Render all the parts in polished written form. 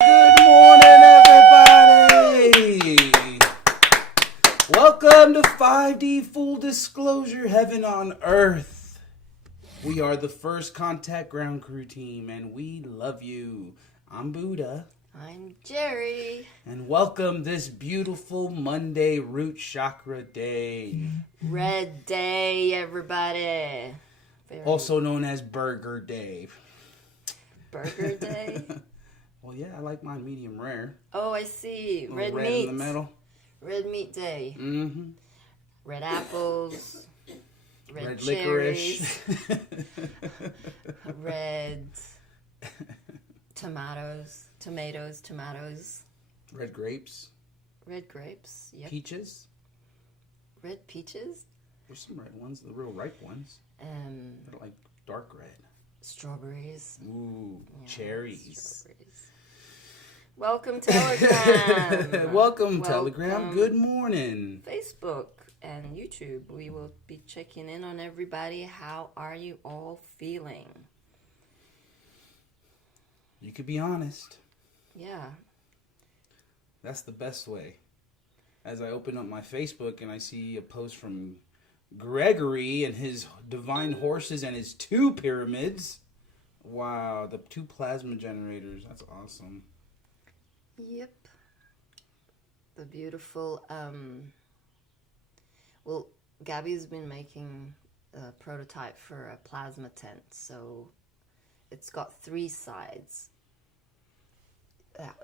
Good morning, everybody! Welcome to 5D Full Disclosure Heaven on Earth. We are the First Contact Ground Crew team, and we love you. I'm Buddha. I'm Jerry. And welcome this beautiful Monday Root Chakra Day. Red Day, everybody. Also known as Burger Day. Burger Day? Well, yeah, I like mine medium rare. Oh, I see. Red red meat. in the middle. Red meat day. Mm-hmm. Red apples. Red licorice. Red tomatoes. Red grapes. Red grapes. Yep. Peaches. Red peaches. There's some red ones, the real ripe ones. They're like dark red. Strawberries. Ooh, Yeah, cherries. Strawberries. Welcome, Telegram. Welcome, Telegram. Good morning. Facebook and YouTube. We will be checking in on everybody. How are you all feeling? You could be honest. Yeah. That's the best way. As I open up my Facebook and I see a post from Gregory and his divine horses and his 2 pyramids. Wow, the 2 plasma generators. That's awesome. Yep. The beautiful, well, Gabby's been making a prototype for a plasma tent. So it's got 3 sides.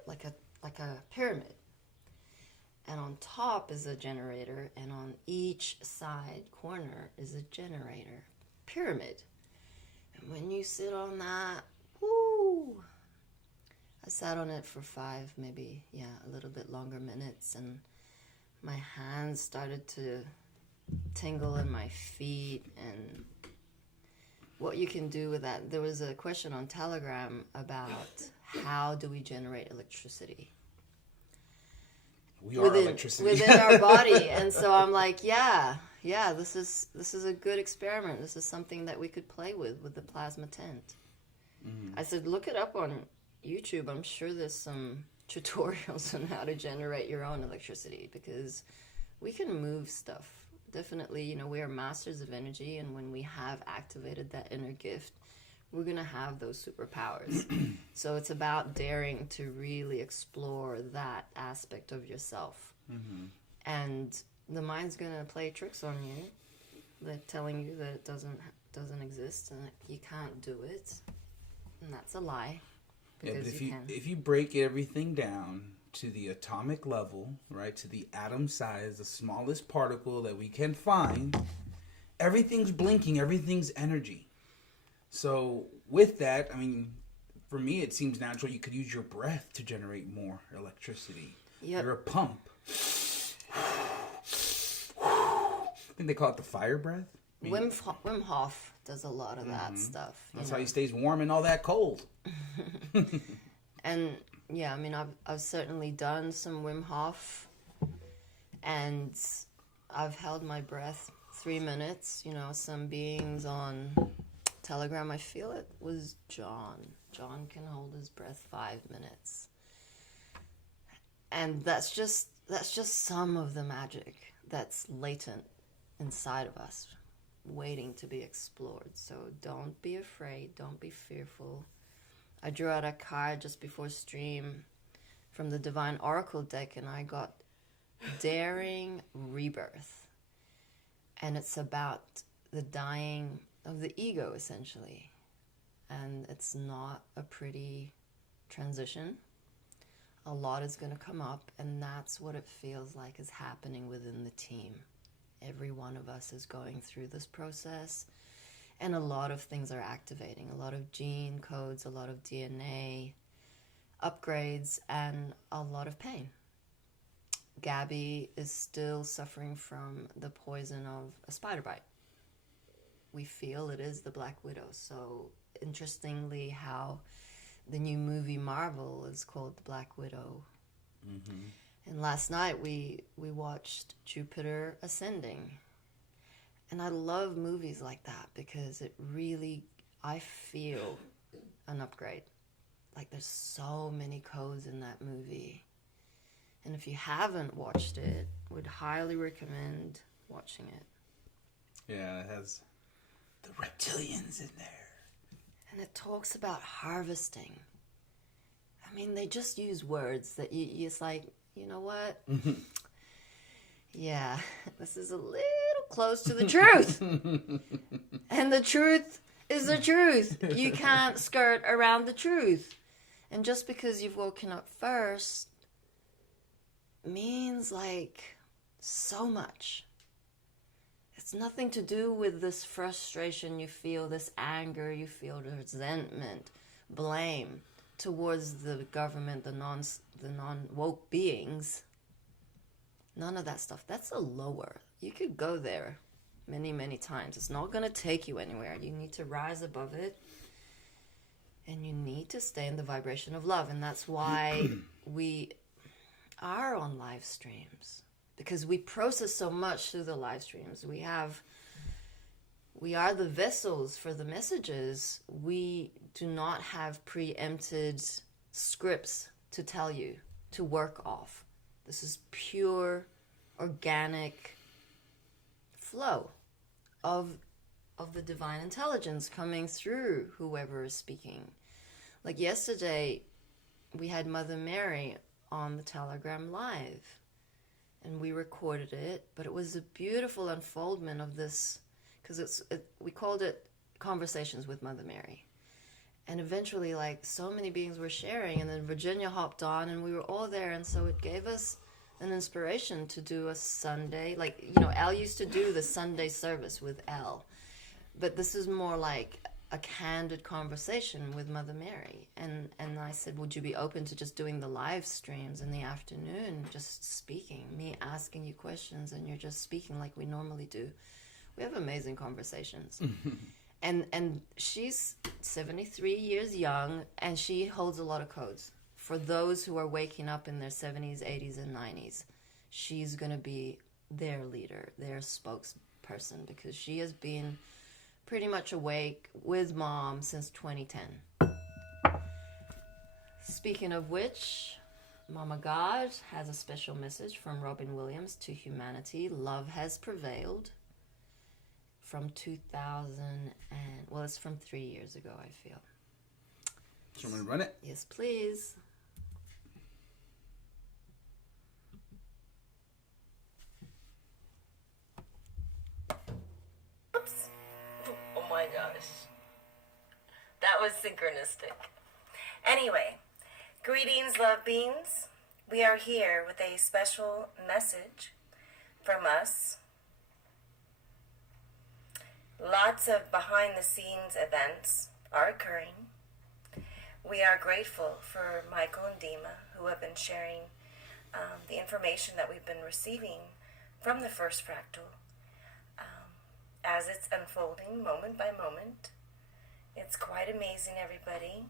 Like a pyramid. And on top is a generator, and on each side corner is a generator. Pyramid. And when you sit on that, whoo! I sat on it for 5, maybe, a little bit longer minutes, and my hands started to tingle in my feet, and what you can do with that. There was a question on Telegram about how do we generate electricity? We are electricity. Within our body. And so I'm like, this is a good experiment. This is something that we could play with the plasma tent. Mm-hmm. I said, look it up on YouTube. I'm sure there's some tutorials on how to generate your own electricity, because we can move stuff. Definitely, we are masters of energy, and when we have activated that inner gift, we're going to have those superpowers. So it's about daring to really explore that aspect of yourself. Mm-hmm. And the mind's going to play tricks on you. They're telling you that it doesn't exist and that you can't do it. And that's a lie. Yeah, but if you break everything down to the atomic level, right, to the atom size, the smallest particle that we can find, everything's blinking, everything's energy. So with that, for me, it seems natural you could use your breath to generate more electricity. Yep. You're a pump. I think they call it the fire breath. Wim Hof does a lot of that stuff. That's how he stays warm in all that cold. And yeah, I've certainly done some Wim Hof, and I've held my breath 3 minutes. Some beings on Telegram, I feel it was John. John can hold his breath 5 minutes. And that's just some of the magic that's latent inside of us, waiting to be explored. So don't be afraid, don't be fearful. I drew out a card just before stream from the Divine Oracle deck, and I got Daring Rebirth. And it's about the dying of the ego, essentially. And it's not a pretty transition. A lot is going to come up, and that's what it feels like is happening within the team. Every one of us is going through this process, and a lot of things are activating. A lot of gene codes, a lot of DNA upgrades, and a lot of pain. Gabby is still suffering from the poison of a spider bite. We feel it is the Black Widow. So interestingly, how the new movie Marvel is called the Black Widow. Mm-hmm. And last night we watched Jupiter Ascending. And I love movies like that because it really, I feel an upgrade. Like, there's so many codes in that movie. And if you haven't watched it, would highly recommend watching it. Yeah, it has the reptilians in there. And it talks about harvesting. I mean, they just use words that it's like, you know what? Yeah, this is a little close to the truth. And the truth is the truth. You can't skirt around the truth. And just because you've woken up first means like so much. It's nothing to do with this frustration you feel, this anger you feel, the resentment, blame towards the government, the non-woke beings. None of that stuff. That's a lower. You could go there many, many times. It's not going to take you anywhere. You need to rise above it. And you need to stay in the vibration of love. And that's why we are on live streams. Because we process so much through the live streams. We are the vessels for the messages. We do not have preempted scripts to tell you, to work off. This is pure, organic flow of the divine intelligence coming through whoever is speaking. Like yesterday, we had Mother Mary on the Telegram Live. And we recorded it, but it was a beautiful unfoldment of this, because we called it Conversations with Mother Mary. And eventually, like, so many beings were sharing, and then Virginia hopped on, and we were all there, and so it gave us an inspiration to do a Sunday, like, you know, Elle used to do the Sunday service with Elle, but this is more like a candid conversation with Mother Mary. And I said, would you be open to just doing the live streams in the afternoon, just speaking, me asking you questions, and you're just speaking like we normally do. We have amazing conversations. And she's 73 years young, and she holds a lot of codes. For those who are waking up in their 70s, 80s, and 90s, she's going to be their leader, their spokesperson, because she has been pretty much awake with Mom since 2010. Speaking of which, Mama God has a special message from Robin Williams to humanity. Love has prevailed. From 2000 and, well, it's from 3 years ago, I feel. So I'm going to run it? Yes, please. Oops. Oh my gosh. That was synchronistic. Anyway, greetings, love beings. We are here with a special message from us. Lots of behind-the-scenes events are occurring. We are grateful for Michael and Dima, who have been sharing the information that we've been receiving from the first fractal as it's unfolding moment by moment. It's quite amazing, everybody.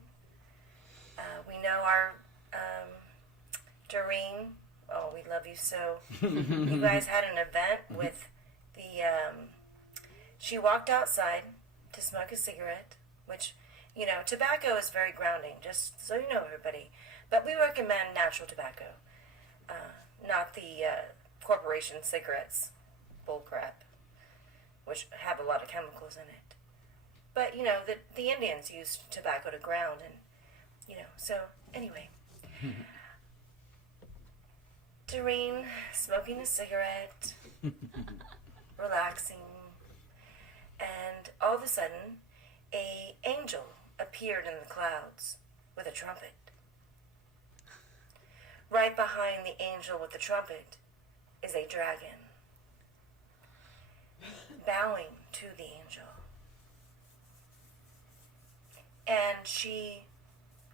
We know our Doreen, oh, we love you so. You guys had an event with the... She walked outside to smoke a cigarette, which, you know, tobacco is very grounding, just so you know, everybody. But we recommend natural tobacco, not the corporation cigarettes, bullcrap, which have a lot of chemicals in it. But, you know, the Indians used tobacco to ground, and, you know, so, anyway. Doreen smoking a cigarette, relaxing. And all of a sudden, an angel appeared in the clouds with a trumpet. Right behind the angel with the trumpet is a dragon, bowing to the angel. And she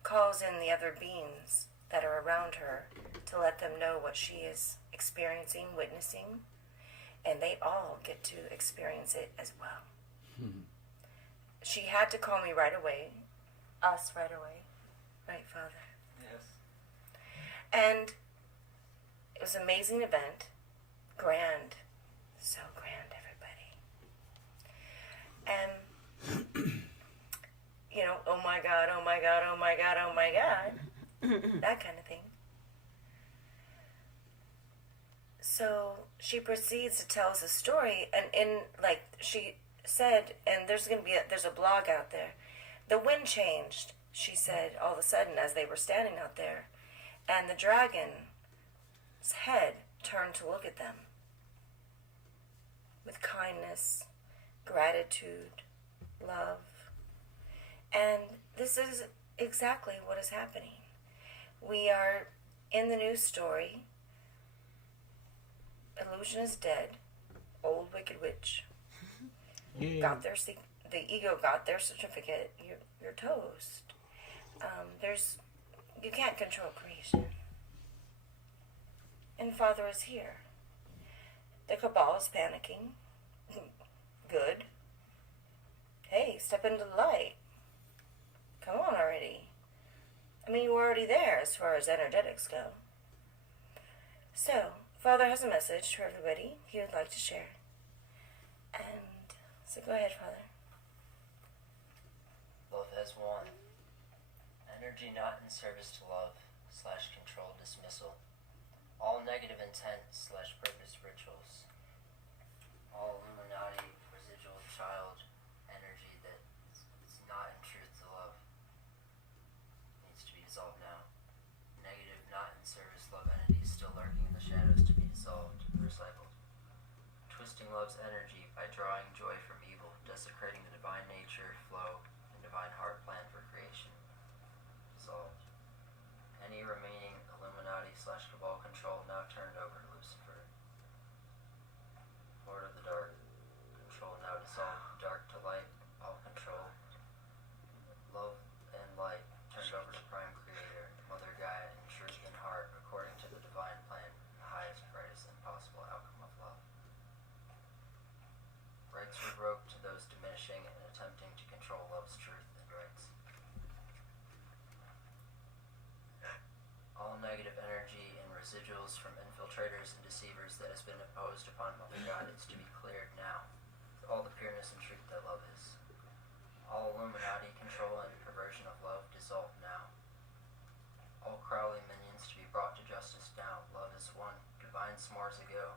calls in the other beings that are around her to let them know what she is experiencing, witnessing, and they all get to experience it as well. She had to call me right away, us right away, right, Father? Yes. And it was an amazing event, grand, so grand, everybody. And, you know, oh my God, oh my God, oh my God, oh my God. That kind of thing. So she proceeds to tell us a story, and like she said, and there's a blog out there. The wind changed, she said, all of a sudden as they were standing out there, and the dragon's head turned to look at them with kindness, gratitude, love. And this is exactly what is happening. We are in the new story. Illusion is dead. Old wicked witch got the ego got their certificate. You're toast. You can't control creation. And Father is here. The cabal is panicking. Good. Hey, step into the light. Come on already. I mean, you were already there as far as energetics go. So, Father has a message for everybody he would like to share. And so go ahead, Father. Love has won. Energy not in service to love / control dismissal. All negative intent / purpose rituals. All Illuminati residual child energy that is not in truth to love needs to be dissolved now. Negative not in service love entities still lurking in the shadows to be dissolved and recycled. Twisting love's energy by drawing joy from evil, desecrating the divine nature, flow, and divine heart plan for creation. Dissolved. Any remaining Illuminati / cabal control now turned over to Lucifer. Lord of the dark. Control now dissolved. Dark to light. All control. Love and light turned over to Prime Creator, Mother Gaia, in truth and heart, according to the divine plan, the highest, brightest, and possible outcome of love. Rights were broke to those diminishing and attempting to control love's truth and rights. All negative energy and residuals from infiltrators and deceivers that has been imposed upon Mother God is to be cleared now, with all the pureness and truth that love is. All Illuminati control and perversion of love dissolved now. All Crowley minions to be brought to justice now. Love is one. Divine s'mores ago.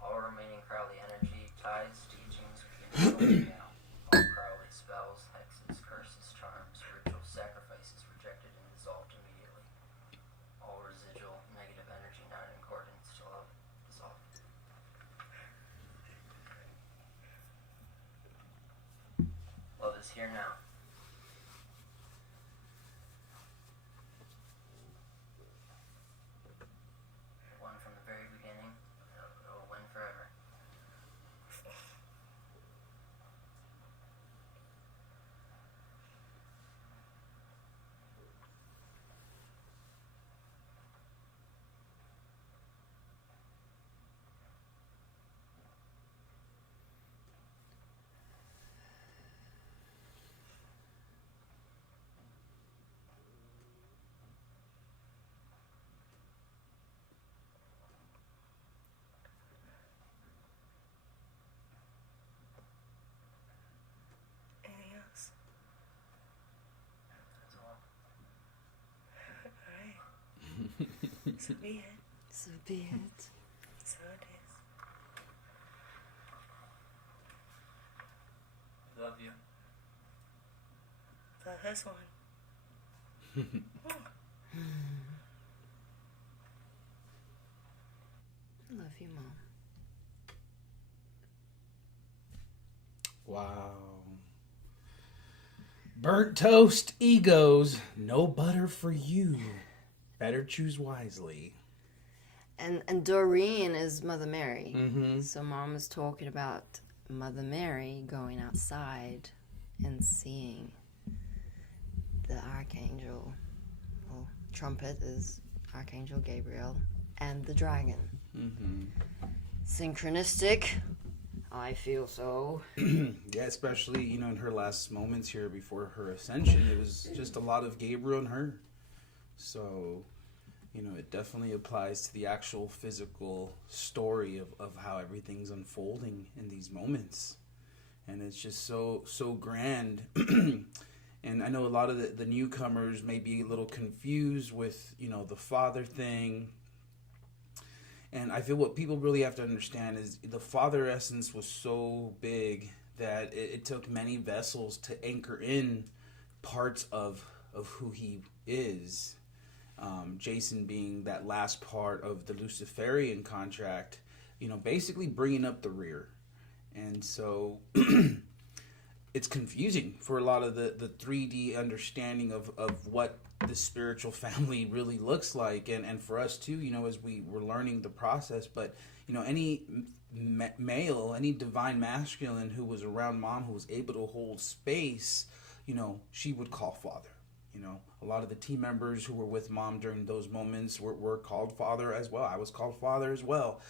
All remaining Crowley energy, ties, teachings begin dissolving now. All Crowley spells, hexes, curses, charms, rituals, sacrifices rejected and dissolved immediately. All residual negative energy not in accordance to love dissolved. Love is here now. It won from the very beginning. It will win forever. Anything else? That's all. Alright. So be it. So be it. So it is. I love you. The first one. Love you, Mom. Wow. Burnt toast, egos, no butter for you. Better choose wisely. And Doreen is Mother Mary. Mm-hmm. So Mom is talking about Mother Mary going outside and seeing the archangel. Well, trumpet is Archangel Gabriel and the dragon. Mm-hmm. Synchronistic. I feel so. Yeah, especially, in her last moments here before her ascension, it was just a lot of Gabriel and her. So, it definitely applies to the actual physical story of how everything's unfolding in these moments. And it's just so grand. And I know a lot of the newcomers may be a little confused with, the father thing. And I feel what people really have to understand is the father essence was so big that it took many vessels to anchor in parts of who he is. Jason being that last part of the Luciferian contract, basically bringing up the rear. And so it's confusing for a lot of the 3D understanding of what the spiritual family really looks like. And for us too, as we were learning the process. But, any male, any divine masculine who was around mom, who was able to hold space, she would call father. A lot of the team members who were with mom during those moments were called father as well. I was called father as well,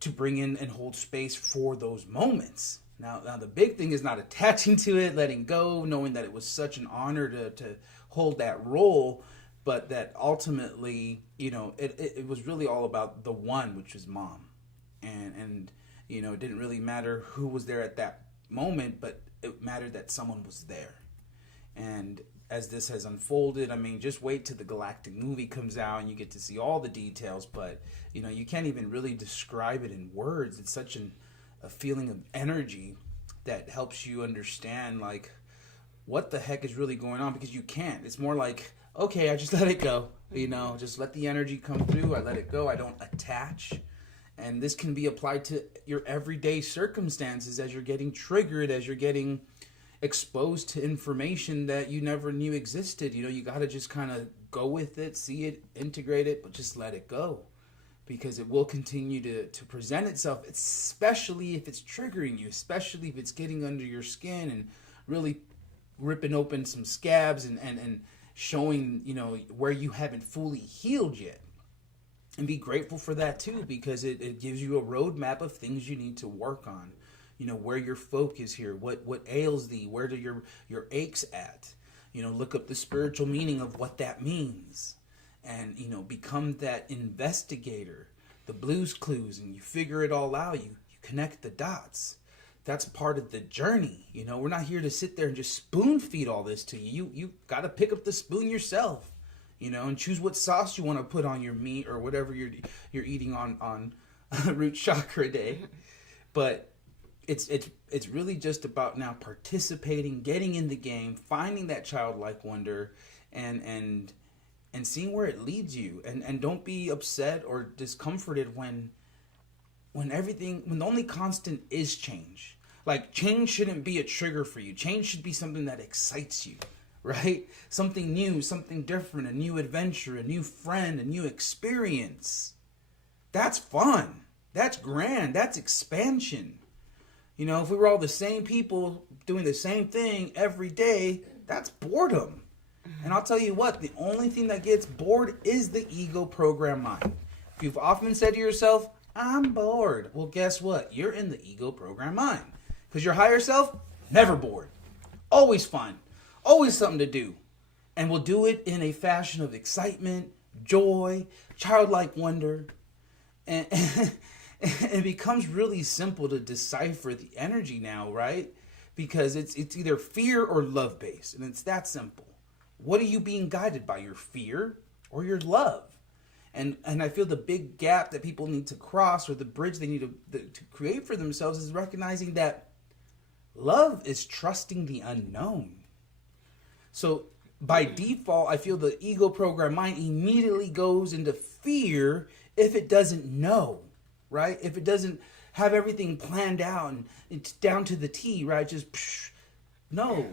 to bring in and hold space for those moments. Now the big thing is not attaching to it, letting go, knowing that it was such an honor to hold that role, but that ultimately, it was really all about the one, which was mom. And it didn't really matter who was there at that moment, but it mattered that someone was there. And as this has unfolded, just wait till the Galactic movie comes out and you get to see all the details. But, you can't even really describe it in words. It's such a feeling of energy that helps you understand, like, what the heck is really going on, because you can't. It's more like, okay, I just let it go. Just let the energy come through. I let it go. I don't attach. And this can be applied to your everyday circumstances as you're getting triggered, as you're getting exposed to information that you never knew existed. You got to just kind of go with it, see it, integrate it, but just let it go, because it will continue to present itself, especially if it's triggering you, especially if it's getting under your skin and really ripping open some scabs and showing, where you haven't fully healed yet. And be grateful for that too, because it gives you a roadmap of things you need to work on. Where your focus here, what ails thee, where do your aches at? Look up the spiritual meaning of what that means. And, become that investigator, the Blue's Clues, and you figure it all out. You connect the dots. That's part of the journey. We're not here to sit there and just spoon feed all this to you. You got to pick up the spoon yourself, and choose what sauce you want to put on your meat or whatever you're eating on root chakra day. But it's really just about now participating, getting in the game, finding that childlike wonder, and seeing where it leads you. And don't be upset or discomforted when the only constant is change. Like, change shouldn't be a trigger for you. Change should be something that excites you, right? Something new, something different, a new adventure, a new friend, a new experience. That's fun. That's grand. That's expansion. If we were all the same people doing the same thing every day, that's boredom. And I'll tell you what, the only thing that gets bored is the ego program mind. If you've often said to yourself, I'm bored, well, guess what? You're in the ego program mind. Because your higher self, never bored. Always fun. Always something to do. And we'll do it in a fashion of excitement, joy, childlike wonder. And it becomes really simple to decipher the energy now, right? Because it's either fear or love based, and it's that simple. What are you being guided by, your fear or your love? And I feel the big gap that people need to cross, or the bridge they need to create for themselves, is recognizing that love is trusting the unknown. So by default, I feel the ego program mind immediately goes into fear if it doesn't know. Right? If it doesn't have everything planned out and it's down to the T, right? No.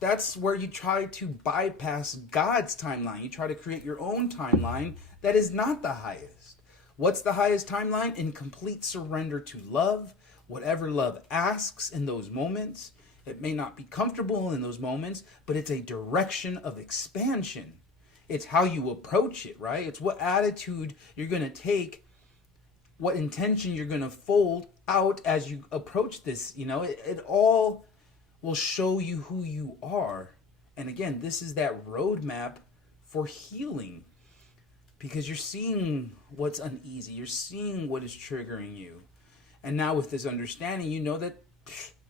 That's where you try to bypass God's timeline. You try to create your own timeline that is not the highest. What's the highest timeline? In complete surrender to love, whatever love asks in those moments. It may not be comfortable in those moments, but it's a direction of expansion. It's how you approach it, right? It's what attitude you're going to take, what intention you're going to fold out as you approach this. It all will show you who you are. And again, this is that roadmap for healing, because you're seeing what's uneasy. You're seeing what is triggering you. And now with this understanding, you know that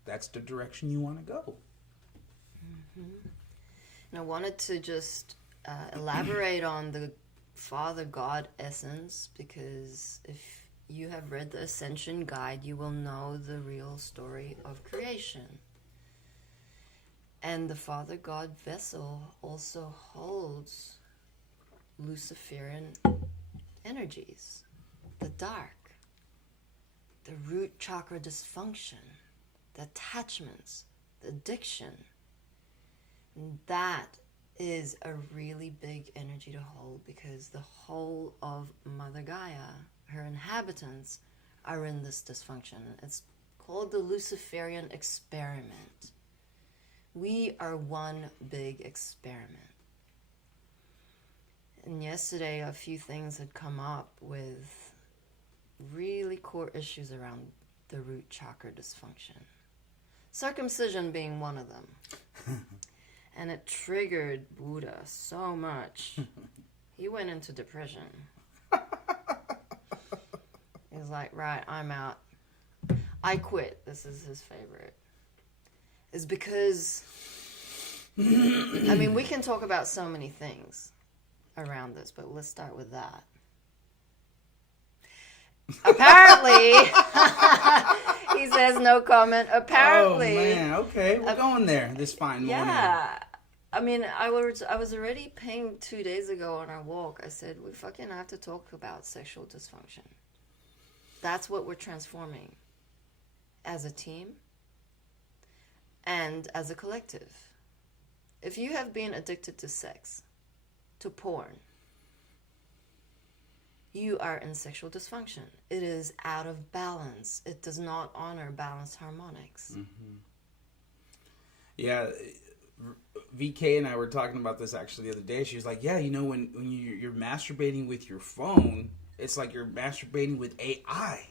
that's the direction you want to go. Mm-hmm. I wanted to just elaborate on the Father God essence, because if you have read the Ascension guide, you will know the real story of creation. And the Father God vessel also holds Luciferian energies, the dark, the root chakra dysfunction, the attachments, the addiction. And that is a really big energy to hold, because the whole of Mother Gaia, her inhabitants, are in this dysfunction. It's called the Luciferian experiment. We are one big experiment. And yesterday a few things had come up with really core issues around the root chakra dysfunction. Circumcision being one of them. And it triggered Buddha so much. He went into depression. He was like, right, I'm out. I quit. This is his favorite. Is because, I mean, we can talk about so many things around this, but let's start with that. Apparently, he says no comment. Apparently, oh man, okay, we're going there this fine morning. Yeah, I mean, I was already paying 2 days ago on our walk. I said we fucking have to talk about sexual dysfunction. That's what we're transforming as a team and as a collective. If you have been addicted to sex, to porn, you are in sexual dysfunction. It is out of balance. It does not honor balanced harmonics. Mm-hmm. Yeah, VK and I were talking about this actually the other day. She was like, yeah, you know, when you're masturbating with your phone, it's like you're masturbating with AI.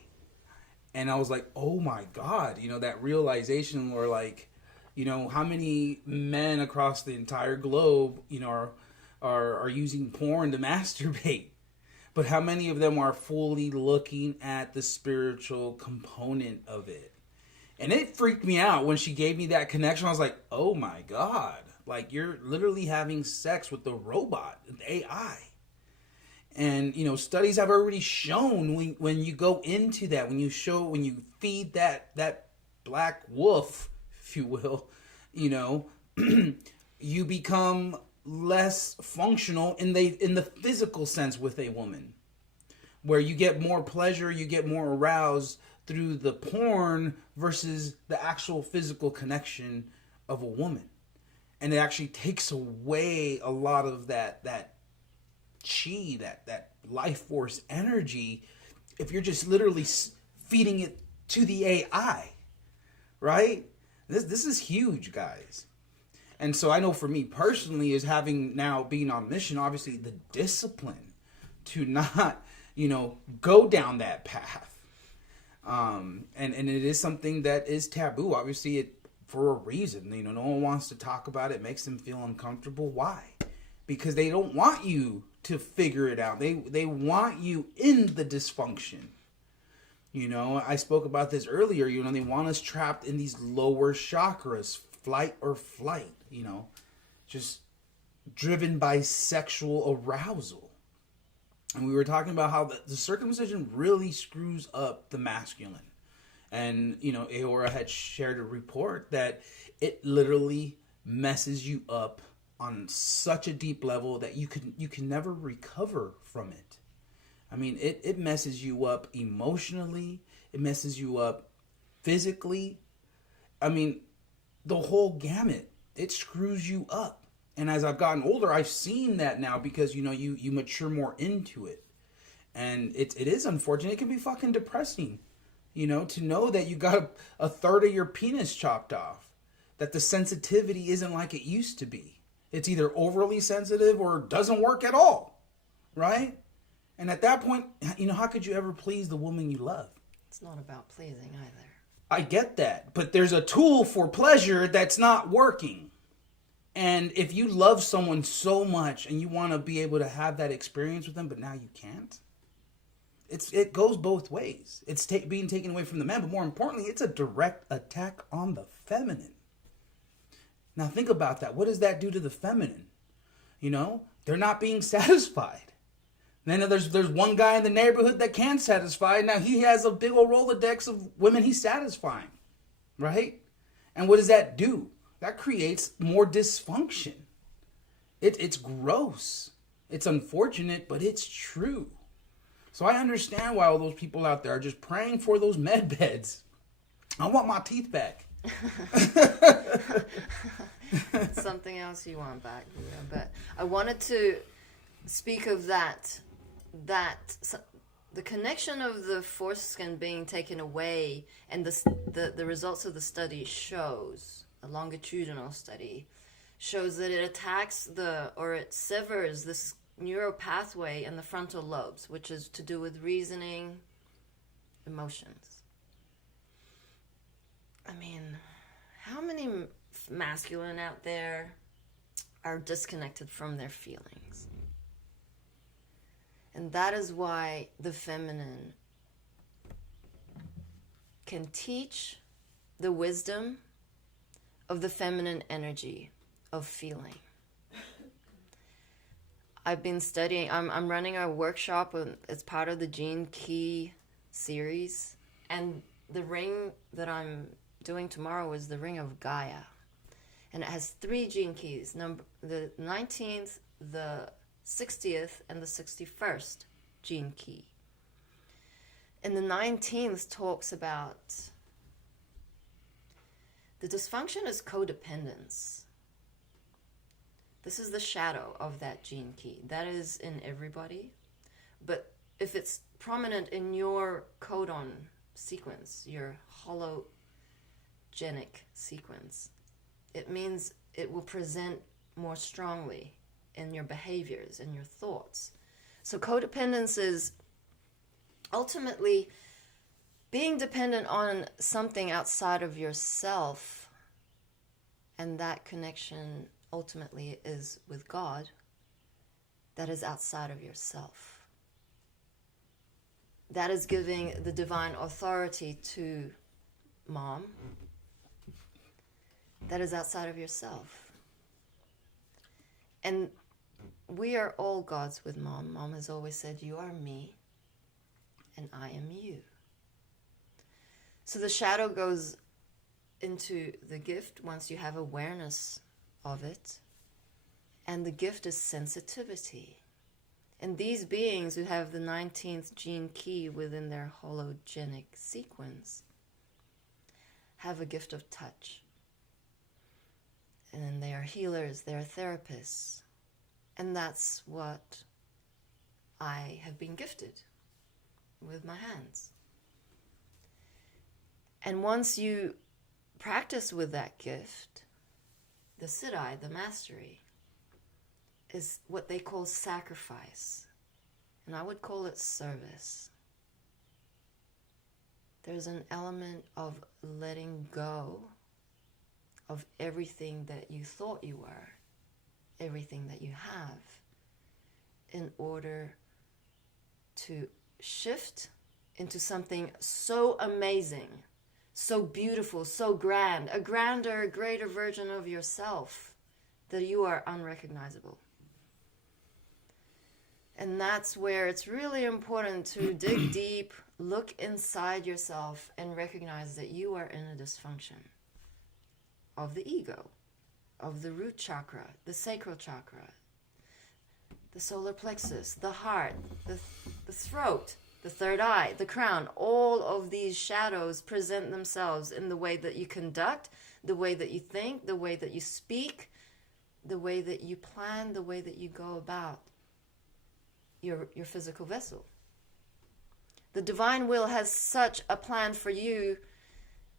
And I was like, oh my God, you know, that realization where, like, you know, how many men across the entire globe, you know, are using porn to masturbate. But how many of them are fully looking at the spiritual component of it? And it freaked me out when she gave me that connection. I was like, oh my God. Like, you're literally having sex with the robot, the AI. And, you know, studies have already shown when you go into that, when you feed that black wolf, if you will, you know, you become less functional in the physical sense with a woman, where you get more pleasure, you get more aroused through the porn versus the actual physical connection of a woman. And it actually takes away a lot of that chi, that life force energy, if you're just literally feeding it to the AI, right? This is huge, guys. And so I know for me personally, is having now being on mission, obviously the discipline to not, you know, go down that path. And it is something that is taboo, obviously, it for a reason. You know, no one wants to talk about it. It makes them feel uncomfortable. Why? Because they don't want you to figure it out. They want you in the dysfunction. You know, I spoke about this earlier. You know, they want us trapped in these lower chakras, flight or flight, you know, just driven by sexual arousal. And we were talking about how the circumcision really screws up the masculine. And, you know, Aora had shared a report that it literally messes you up on such a deep level that you can never recover from it. I mean, it messes you up emotionally. It messes you up physically. I mean, the whole gamut. It screws you up. And as I've gotten older, I've seen that now because, you know, you mature more into it. And it is unfortunate. It can be fucking depressing, you know, to know that you got a third of your penis chopped off. That the sensitivity isn't like it used to be. It's either overly sensitive or doesn't work at all, right? And at that point, you know, how could you ever please the woman you love? It's not about pleasing either. I get that, but there's a tool for pleasure that's not working. And if you love someone so much and you want to be able to have that experience with them, but now you can't, it goes both ways. It's being taken away from the man, but more importantly, it's a direct attack on the feminine. Now think about that. What does that do to the feminine? You know, they're not being satisfied. Then there's one guy in the neighborhood that can satisfy. Now he has a big old Rolodex of women he's satisfying, right? And what does that do? That creates more dysfunction. It's gross. It's unfortunate, but it's true. So I understand why all those people out there are just praying for those med beds. I want my teeth back. Something else you want back, yeah. But I wanted to speak of that the connection of the foreskin being taken away, and the results of the study shows, a longitudinal study shows that it attacks it severs this neural pathway in the frontal lobes, which is to do with reasoning, emotions. I mean, how many masculine out there are disconnected from their feelings? And that is why the feminine can teach the wisdom of the feminine energy of feeling. I've been studying, I'm running a workshop, it's part of the Gene Key series, and the ring that I'm doing tomorrow is the Ring of Gaia. And it has 3 gene keys, the 19th, the 60th, and the 61st gene key. And the 19th talks about the dysfunction is codependence. This is the shadow of that gene key. That is in everybody. But if it's prominent in your codon sequence, your hologenic sequence, it means it will present more strongly in your behaviors and your thoughts. So codependence is ultimately being dependent on something outside of yourself, and that connection ultimately is with God, that is outside of yourself. That is giving the divine authority to mom. That is outside of yourself. And we are all gods with mom. Mom has always said, you are me and I am you. So the shadow goes into the gift once you have awareness of it. And the gift is sensitivity. And these beings who have the 19th gene key within their hologenic sequence have a gift of touch. And they are healers, they are therapists. And that's what I have been gifted with my hands. And once you practice with that gift, the siddhi, the mastery, is what they call sacrifice. And I would call it service. There's an element of letting go of everything that you thought you were, everything that you have, in order to shift into something so amazing, so beautiful, so grand, a grander, greater version of yourself, that you are unrecognizable. And that's where it's really important to dig deep, look inside yourself, and recognize that you are in a dysfunction of the ego, of the root chakra, the sacral chakra, the solar plexus, the heart, the throat, the third eye, the crown. All of these shadows present themselves in the way that you conduct, the way that you think, the way that you speak, the way that you plan, the way that you go about your physical vessel. The divine will has such a plan for you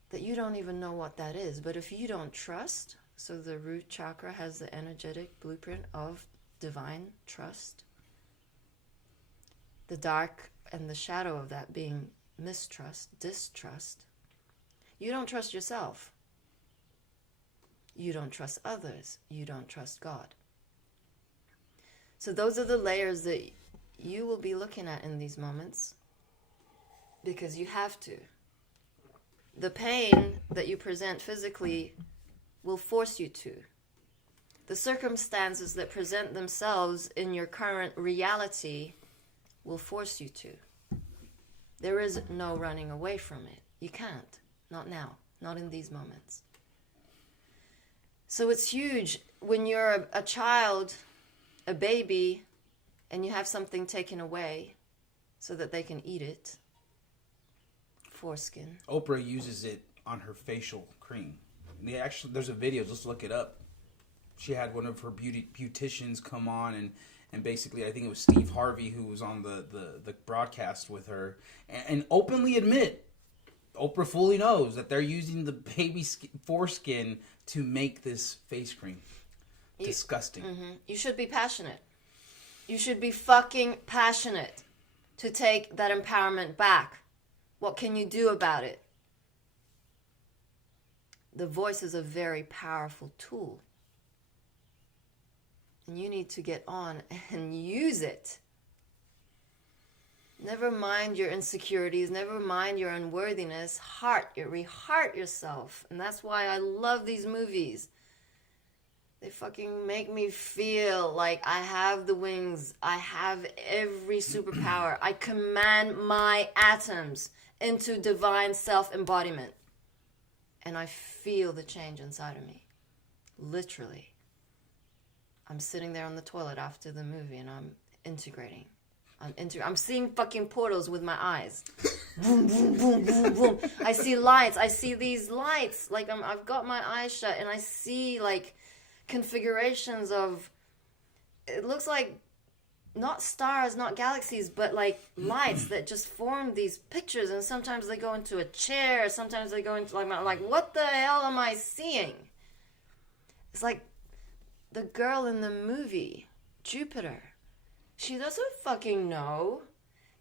that you don't even know what that is. But if you don't trust, so the root chakra has the energetic blueprint of divine trust. The dark and the shadow of that being mistrust, distrust. You don't trust yourself. You don't trust others. You don't trust God. So those are the layers that you will be looking at in these moments, because you have to. The pain that you present physically will force you to. The circumstances that present themselves in your current reality will force you to. There is no running away from it. You can't. Not now. Not in these moments. So it's huge when you're a child, a baby, and you have something taken away so that they can eat it. Foreskin. Oprah uses it on her facial cream. There's a video, just look it up. She had one of her beauticians come on and basically, I think it was Steve Harvey who was on the broadcast with her and openly admit, Oprah fully knows that they're using the baby foreskin to make this face cream. Disgusting. You should be passionate. You should be fucking passionate to take that empowerment back. What can you do about it? The voice is a very powerful tool. And you need to get on and use it. Never mind your insecurities. Never mind your unworthiness. Heart yourself. And that's why I love these movies. They fucking make me feel like I have the wings. I have every superpower. I command my atoms into divine self-embodiment. And I feel the change inside of me. Literally. I'm sitting there on the toilet after the movie and I'm integrating. I'm seeing fucking portals with my eyes. Boom, boom, boom, boom, boom. I see lights. I see these lights. Like I've got my eyes shut and I see like configurations of, it looks like not stars, not galaxies, but like lights that just form these pictures. And sometimes they go into a chair. Sometimes they go into like what the hell am I seeing? It's like the girl in the movie, Jupiter. She doesn't fucking know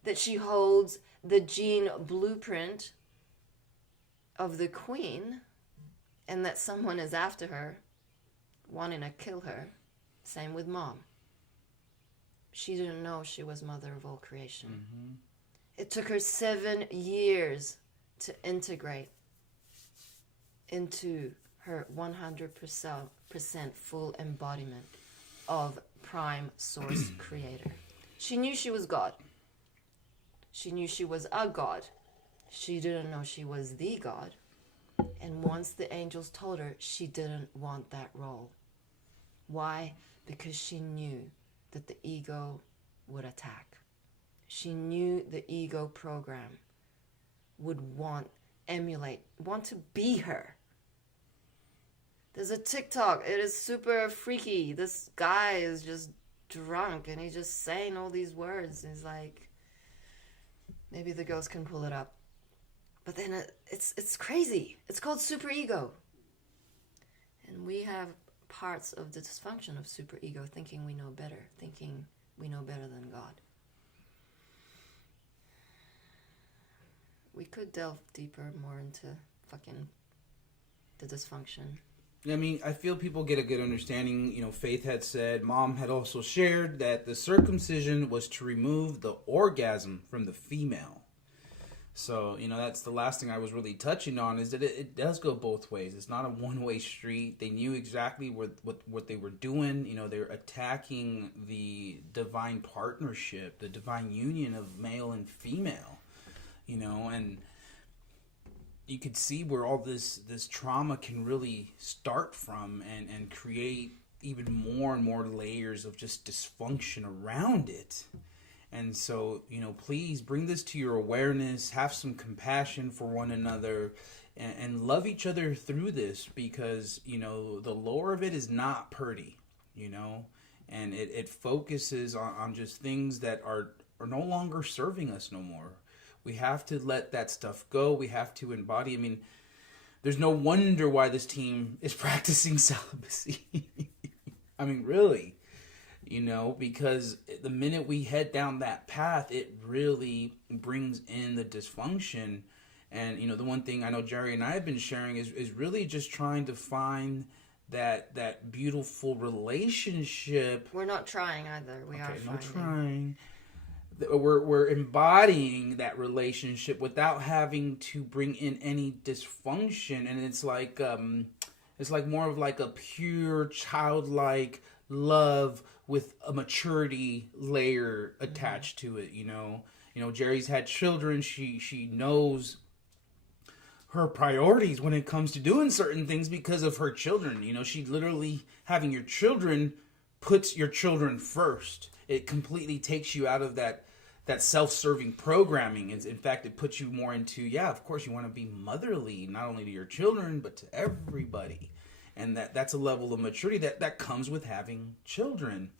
that she holds the gene blueprint of the queen and that someone is after her, wanting to kill her. Same with mom. She didn't know she was mother of all creation. Mm-hmm. It took her 7 years to integrate into her 100% full embodiment of prime source creator. She knew she was God. She knew she was a God. She didn't know she was the God. And once the angels told her, she didn't want that role. Why? Because she knew that the ego would attack. She knew the ego program would want to be her. There's a TikTok. It is super freaky. This guy is just drunk and he's just saying all these words. He's like, maybe the girls can pull it up. But then it's crazy. It's called super ego. And we have parts of the dysfunction of super ego, thinking we know better, thinking we know better than God. We could delve deeper, more into fucking the dysfunction. I mean, I feel people get a good understanding. You know, Faith had said, Mom had also shared that the circumcision was to remove the orgasm from the female. So, you know, that's the last thing I was really touching on, is that it does go both ways. It's not a one-way street. They knew exactly what they were doing. You know, they're attacking the divine partnership, the divine union of male and female, you know, and you could see where all this trauma can really start from and create even more and more layers of just dysfunction around it. And so, you know, please bring this to your awareness, have some compassion for one another, and love each other through this, because, you know, the lore of it is not pretty, you know, and it focuses on just things that are no longer serving us no more. We have to let that stuff go. We have to embody. I mean, there's no wonder why this team is practicing celibacy. I mean, really. You know, because the minute we head down that path, it really brings in the dysfunction. And, you know, the one thing I know Jerry and I have been sharing is really just trying to find that beautiful relationship. We're not trying either. We are trying. We're embodying that relationship without having to bring in any dysfunction. And it's like It's like more of like a pure childlike love with a maturity layer attached to it. Jerry's had children. She knows her priorities when it comes to doing certain things because of her children. She literally, having your children puts your children first. It completely takes you out of that self-serving programming. In fact, it puts you more into, of course you want to be motherly, not only to your children, but to everybody. And that's a level of maturity that comes with having children.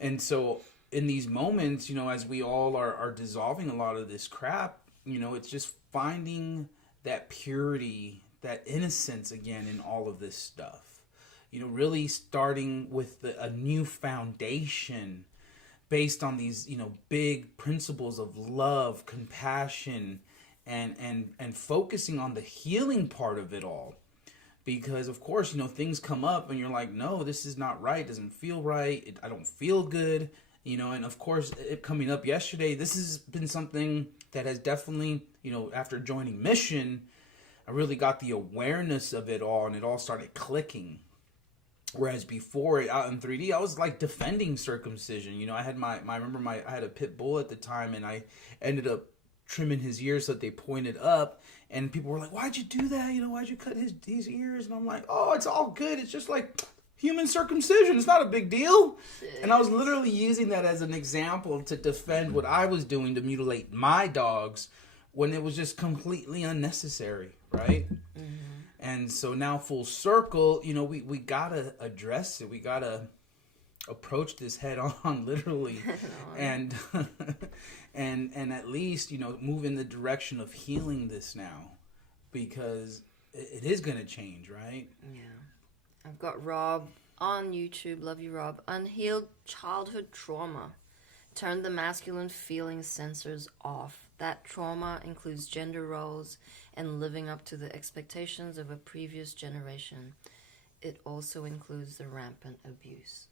And so in these moments, as we all are dissolving a lot of this crap, it's just finding that purity, that innocence again in all of this stuff. Really starting with a new foundation based on these, big principles of love, compassion, and focusing on the healing part of it all. Because, of course, things come up and you're like, no, this is not right. It doesn't feel right. I don't feel good. And, of course, it coming up yesterday, this has been something that has definitely, after joining Mission, I really got the awareness of it all and it all started clicking. Whereas before, out in 3D, I was like defending circumcision. I had I had a pit bull at the time, and I ended up trimming his ears so that they pointed up. And people were like, "Why'd you do that? Why'd you cut his ears?" And I'm like, "Oh, it's all good. It's just like human circumcision. It's not a big deal." And I was literally using that as an example to defend what I was doing to mutilate my dogs when it was just completely unnecessary, right? Mm-hmm. And so now full circle, we gotta address it. We gotta approach this head on, literally, and at least move in the direction of healing this now, because it is gonna change, right? Yeah, I've got Rob on YouTube. Love you, Rob. Unhealed childhood trauma. Turn the masculine feeling sensors off. That trauma includes gender roles and living up to the expectations of a previous generation. It also includes the rampant abuse.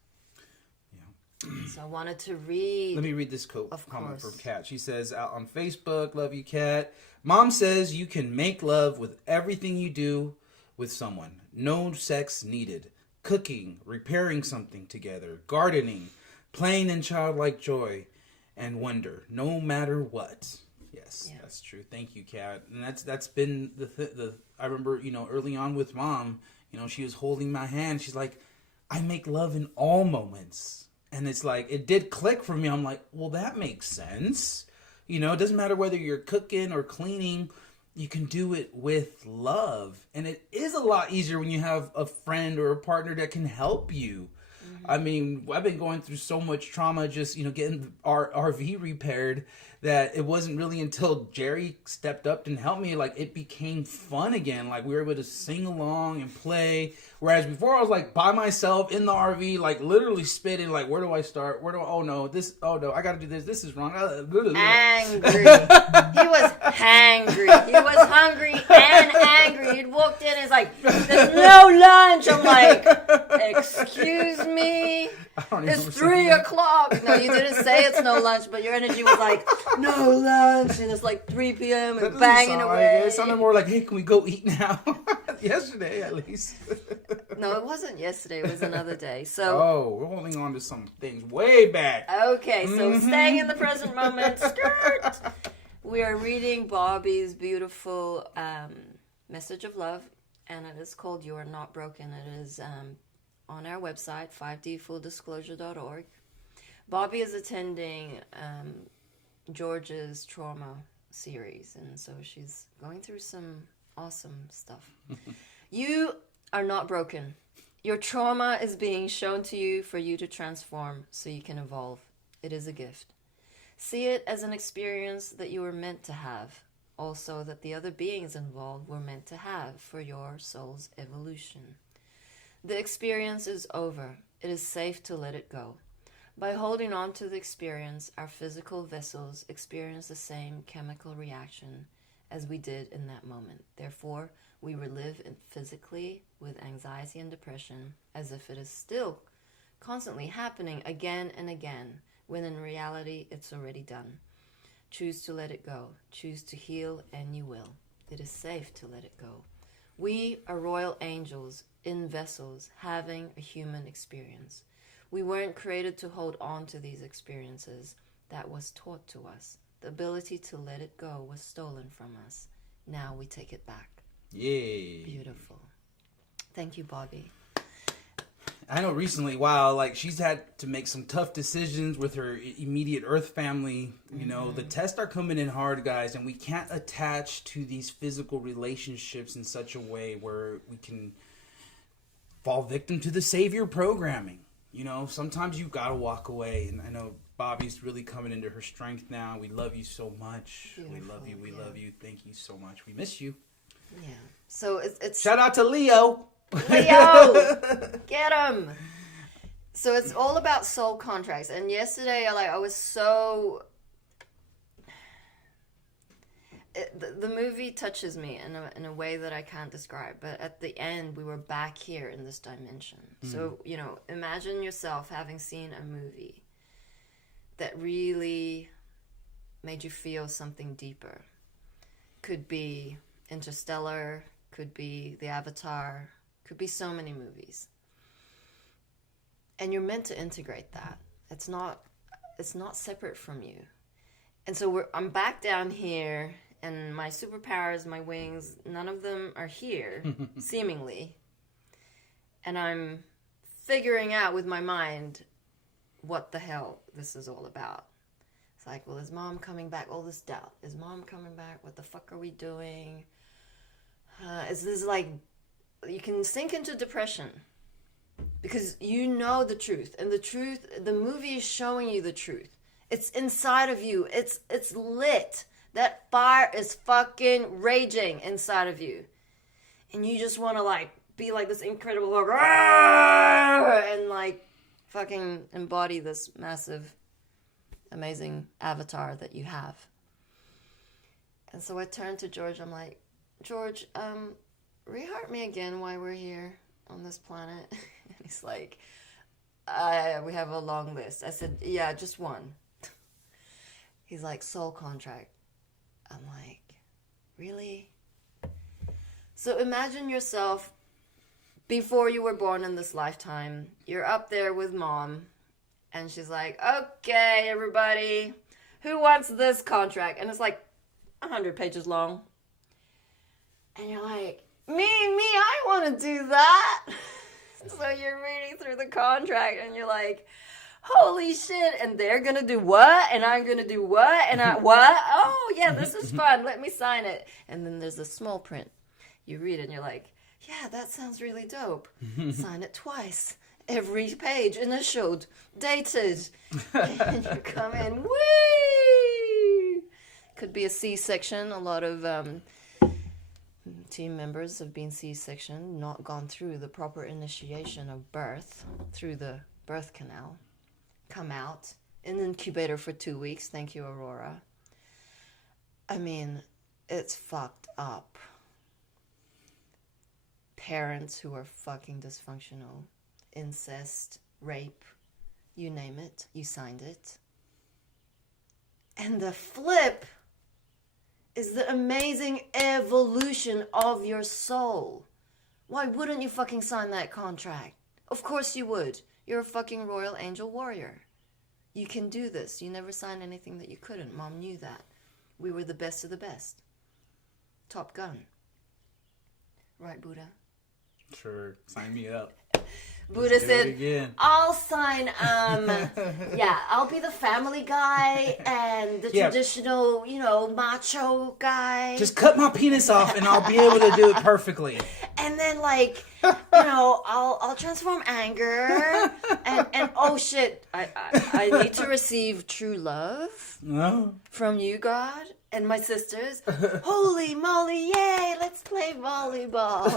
Yeah. So I wanted to read... Let me read this comment from Kat. She says, out on Facebook, love you, Kat. Mom says you can make love with everything you do with someone. No sex needed. Cooking, repairing something together, gardening, playing in childlike joy and wonder, no matter what. Yes, yeah. That's true. Thank you, Kat. And that's been the I remember, early on with Mom, she was holding my hand. She's like, I make love in all moments. And it's like, it did click for me. I'm like, well, that makes sense. It doesn't matter whether you're cooking or cleaning, you can do it with love. And it is a lot easier when you have a friend or a partner that can help you. Mm-hmm. I mean, I've been going through so much trauma just, getting our RV repaired, that it wasn't really until Jerry stepped up and helped me, like, it became fun again. Like, we were able to sing along and play. Whereas before, I was, like, by myself in the RV, like, literally spitting, like, where do I start? oh, no, I gotta do this. This is wrong. Angry. He was hangry. He was hungry and angry. He'd walked in and he's like, there's no lunch. I'm like, excuse me? It's 3 o'clock. No, you didn't say it's no lunch, but your energy was like, no lunch, and it's like 3 p.m. and banging away. It sounded more like, hey, can we go eat now? Yesterday, at least. No, it wasn't yesterday. It was another day. So. Oh, we're holding on to some things way back. Okay, so staying in the present moment. Skirt. We are reading Bobby's beautiful message of love, and it is called "You Are Not Broken." It is on our website, 5dfulldisclosure.org. Bobby is attending George's trauma series, and so she's going through some awesome stuff. You are not broken. Your trauma is being shown to you for you to transform so you can evolve. It is a gift. See it as an experience that you were meant to have, also that the other beings involved were meant to have for your soul's evolution. The experience is over. It is safe to let it go. By holding on to the experience, our physical vessels experience the same chemical reaction as we did in that moment. Therefore, we relive it physically with anxiety and depression as if it is still constantly happening again and again, when in reality it's already done. Choose to let it go. Choose to heal, and you will. It is safe to let it go. We are royal angels in vessels having a human experience. We weren't created to hold on to these experiences. That was taught to us. The ability to let it go was stolen from us. Now we take it back. Yay. Beautiful. Thank you, Bobby. I know recently, wow, like she's had to make some tough decisions with her immediate Earth family. You know, the tests are coming in hard, guys, and we can't attach to these physical relationships in such a way where we can fall victim to the savior programming. You know, sometimes you've got to walk away, and I know Bobby's really coming into her strength now. We love you so much. Beautiful, we love you. We love you. Thank you so much. We miss you. Yeah. So it's Shout out to Leo. Leo, get him. So it's all about soul contracts. And yesterday, I was so. The movie touches me in a way that I can't describe. But at the end, we were back here in this dimension. So, you know, imagine yourself having seen a movie that really made you feel something deeper. Could be Interstellar, could be The Avatar, could be so many movies. And you're meant to integrate that. It's not separate from you. And so I'm back down here, and my superpowers, my wings, none of them are here, seemingly. And I'm figuring out with my mind what the hell this is all about. It's like, well, is mom coming back? All this doubt. Is mom coming back? What the fuck are we doing? Is this like, you can sink into depression because you know the truth, and the movie is showing you the truth. It's inside of you. It's lit. That fire is fucking raging inside of you. And you just want to like be like this incredible and like fucking embody this massive, amazing avatar that you have. And so I turned to George. I'm like, George, reheart me again why we're here on this planet. And he's like, we have a long list. I said, yeah, just one. He's like, soul contract. I'm like, really? So imagine yourself before you were born in this lifetime. You're up there with mom, and she's like, okay, everybody, who wants this contract? And it's like 100 pages long. And you're like, me, I want to do that. So you're reading through the contract, and you're like, holy shit, and they're going to do what? And I'm going to do what? And what? Oh, yeah, this is fun. Let me sign it. And then there's a small print. You read it, and you're like, yeah, that sounds really dope. Sign it twice. Every page initialed, dated. And you come in, whee! Could be a C-section. A lot of team members have been C-section, not gone through the proper initiation of birth, through the birth canal. Come out in an incubator for 2 weeks. Thank you, Aurora. I mean, it's fucked up. Parents who are fucking dysfunctional. Incest, rape, you name it, you signed it. And the flip is the amazing evolution of your soul. Why wouldn't you fucking sign that contract? Of course you would. You're a fucking royal angel warrior. You can do this. You never signed anything that you couldn't. Mom knew that. We were the best of the best. Top Gun. Right, Buddha? Sure, sign me up. Buddha said, I'll sign, yeah, I'll be the family guy and the traditional, you know, macho guy. Just cut my penis off and I'll be able to do it perfectly. And then, like, you know, I'll transform anger and oh shit, I need to receive true love from you, God, and my sisters. Holy moly, yay, let's play volleyball.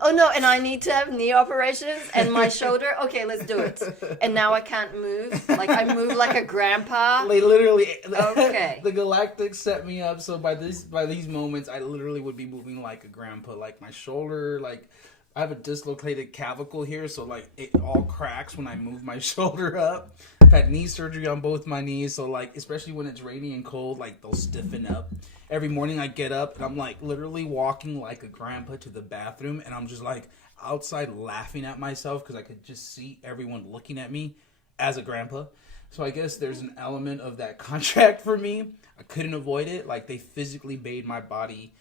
Oh no, and I need to have knee operations and my shoulder. Okay, let's do it. And now I can't move. Like I move like a grandpa. They literally. Okay. The Galactic set me up so by these moments, I literally would be moving like a grandpa. Like my shoulder, like I have a dislocated clavicle here, so like it all cracks when I move my shoulder up. I've had knee surgery on both my knees, so like, especially when it's rainy and cold, like they'll stiffen up. Every morning I get up and I'm like literally walking like a grandpa to the bathroom, and I'm just like outside laughing at myself because I could just see everyone looking at me as a grandpa. So I guess there's an element of that contract for me. I couldn't avoid it. Like, they physically made my body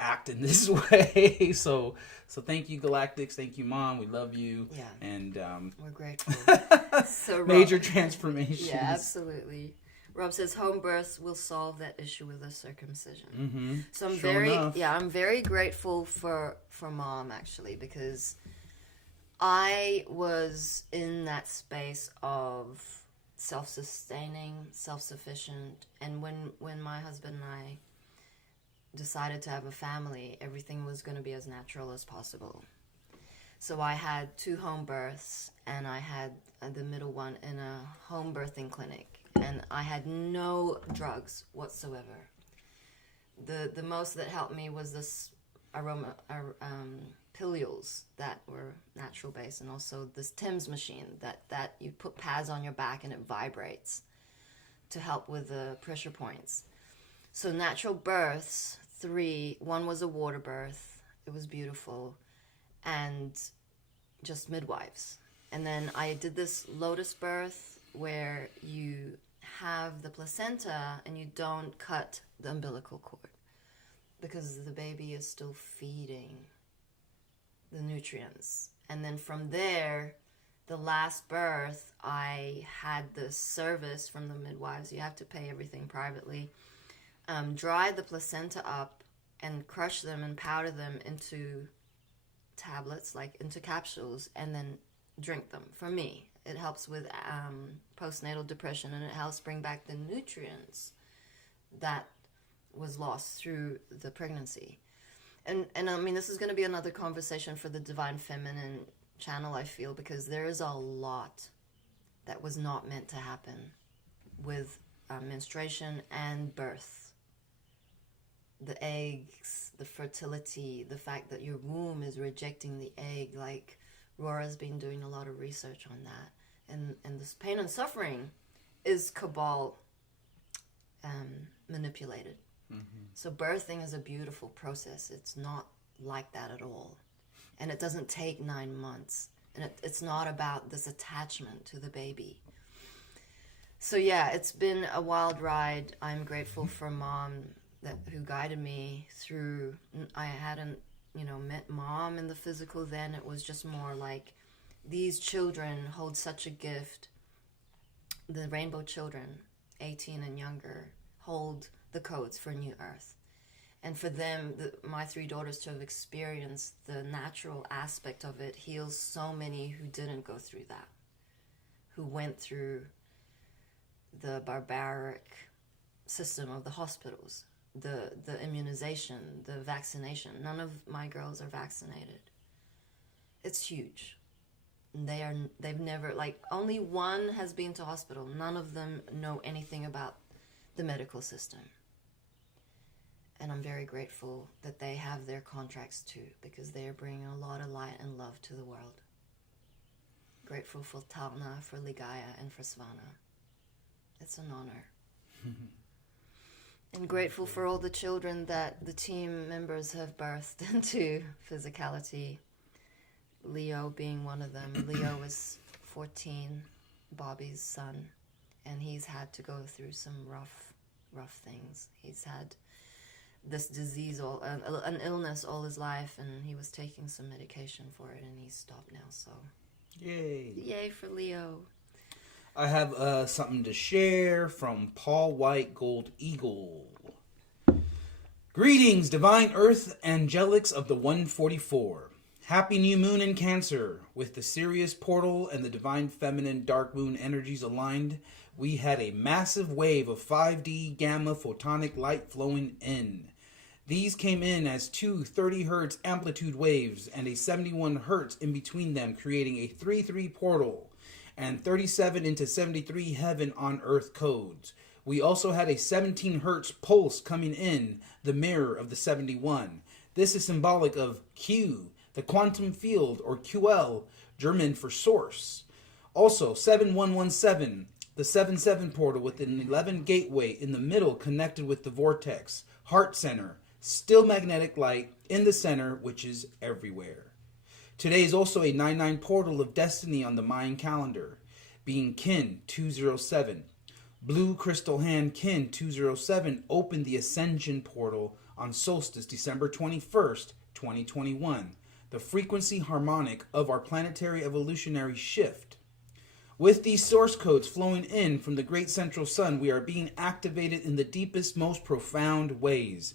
act in this way. So thank you, Galactics. Thank you, Mom. We love you. Yeah. And We're grateful. So major transformations. Yeah, absolutely. Rob says home births will solve that issue with a circumcision. Mm-hmm. So I'm Sure I'm very grateful for Mom, actually, because I was in that space of self-sustaining, self-sufficient, and when my husband and I decided to have a family, everything was going to be as natural as possible. So I had 2 home births, and I had the middle one in a home birthing clinic, and I had no drugs whatsoever. The most that helped me was this pilules that were natural based, and also this Tim's machine that you put pads on your back and it vibrates to help with the pressure points. So natural births, 3. One was a water birth. It was beautiful. And just midwives. And then I did this lotus birth where you have the placenta and you don't cut the umbilical cord because the baby is still feeding the nutrients. And then from there, the last birth, I had the service from the midwives. You have to pay everything privately. Dry the placenta up and crush them and powder them into tablets, like into capsules, and then drink them. For me, it helps with postnatal depression, and it helps bring back the nutrients that was lost through the pregnancy. And I mean, this is going to be another conversation for the Divine Feminine channel, I feel, because there is a lot that was not meant to happen with menstruation and birth. The eggs, the fertility, the fact that your womb is rejecting the egg. Like, Rora's been doing a lot of research on that. And this pain and suffering is cabal manipulated. Mm-hmm. So birthing is a beautiful process. It's not like that at all. And it doesn't take 9 months. And it's not about this attachment to the baby. So yeah, it's been a wild ride. I'm grateful for Mom who guided me through. I hadn't, met Mom in the physical then. It was just more like these children hold such a gift. The rainbow children, 18 and younger, hold the codes for New Earth. And for them, my 3 daughters, to have experienced the natural aspect of it heals so many who didn't go through that, who went through the barbaric system of the hospitals, the immunization, the vaccination. None of my girls are vaccinated. It's huge. They've never, only one has been to hospital. None of them know anything about the medical system. And I'm very grateful that they have their contracts too, because they are bringing a lot of light and love to the world. Grateful for Talna, for Ligaya, and for Svana. It's an honor. And grateful for all the children that the team members have birthed into physicality. Leo being one of them. Leo is 14, Bobby's son, and he's had to go through some rough things. He's had this disease, an illness all his life, and he was taking some medication for it, and he's stopped now, so yay for Leo. I have something to share from Paul White Gold Eagle. Greetings, Divine Earth Angelics of the 144. Happy new moon in Cancer. With the Sirius portal and the Divine Feminine Dark Moon energies aligned, we had a massive wave of 5D gamma photonic light flowing in. These came in as 2 30 Hz amplitude waves and a 71 Hz in between them, creating a 3-3 portal and 37 into 73 heaven on earth codes. We also had a 17 Hz pulse coming in, the mirror of the 71. This is symbolic of Q, the quantum field, or QL, German for source. Also, 7117, The 7-7 portal with an 11 gateway in the middle connected with the vortex. Heart center. Still magnetic light in the center, which is everywhere. Today is also a 9-9 portal of destiny on the Mayan calendar, being Kin 207. Blue crystal hand Kin 207 opened the Ascension portal on solstice December 21st, 2021, the frequency harmonic of our planetary evolutionary shift. With these source codes flowing in from the great central sun, we are being activated in the deepest, most profound ways.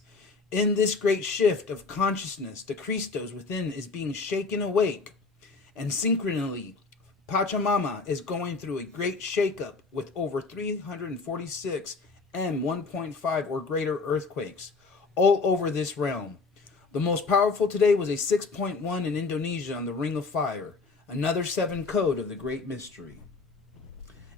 In this great shift of consciousness, the Christos within is being shaken awake, and synchronously, Pachamama is going through a great shakeup with over 346 M1.5 or greater earthquakes all over this realm. The most powerful today was a 6.1 in Indonesia on the Ring of Fire, another 7 code of the Great Mystery.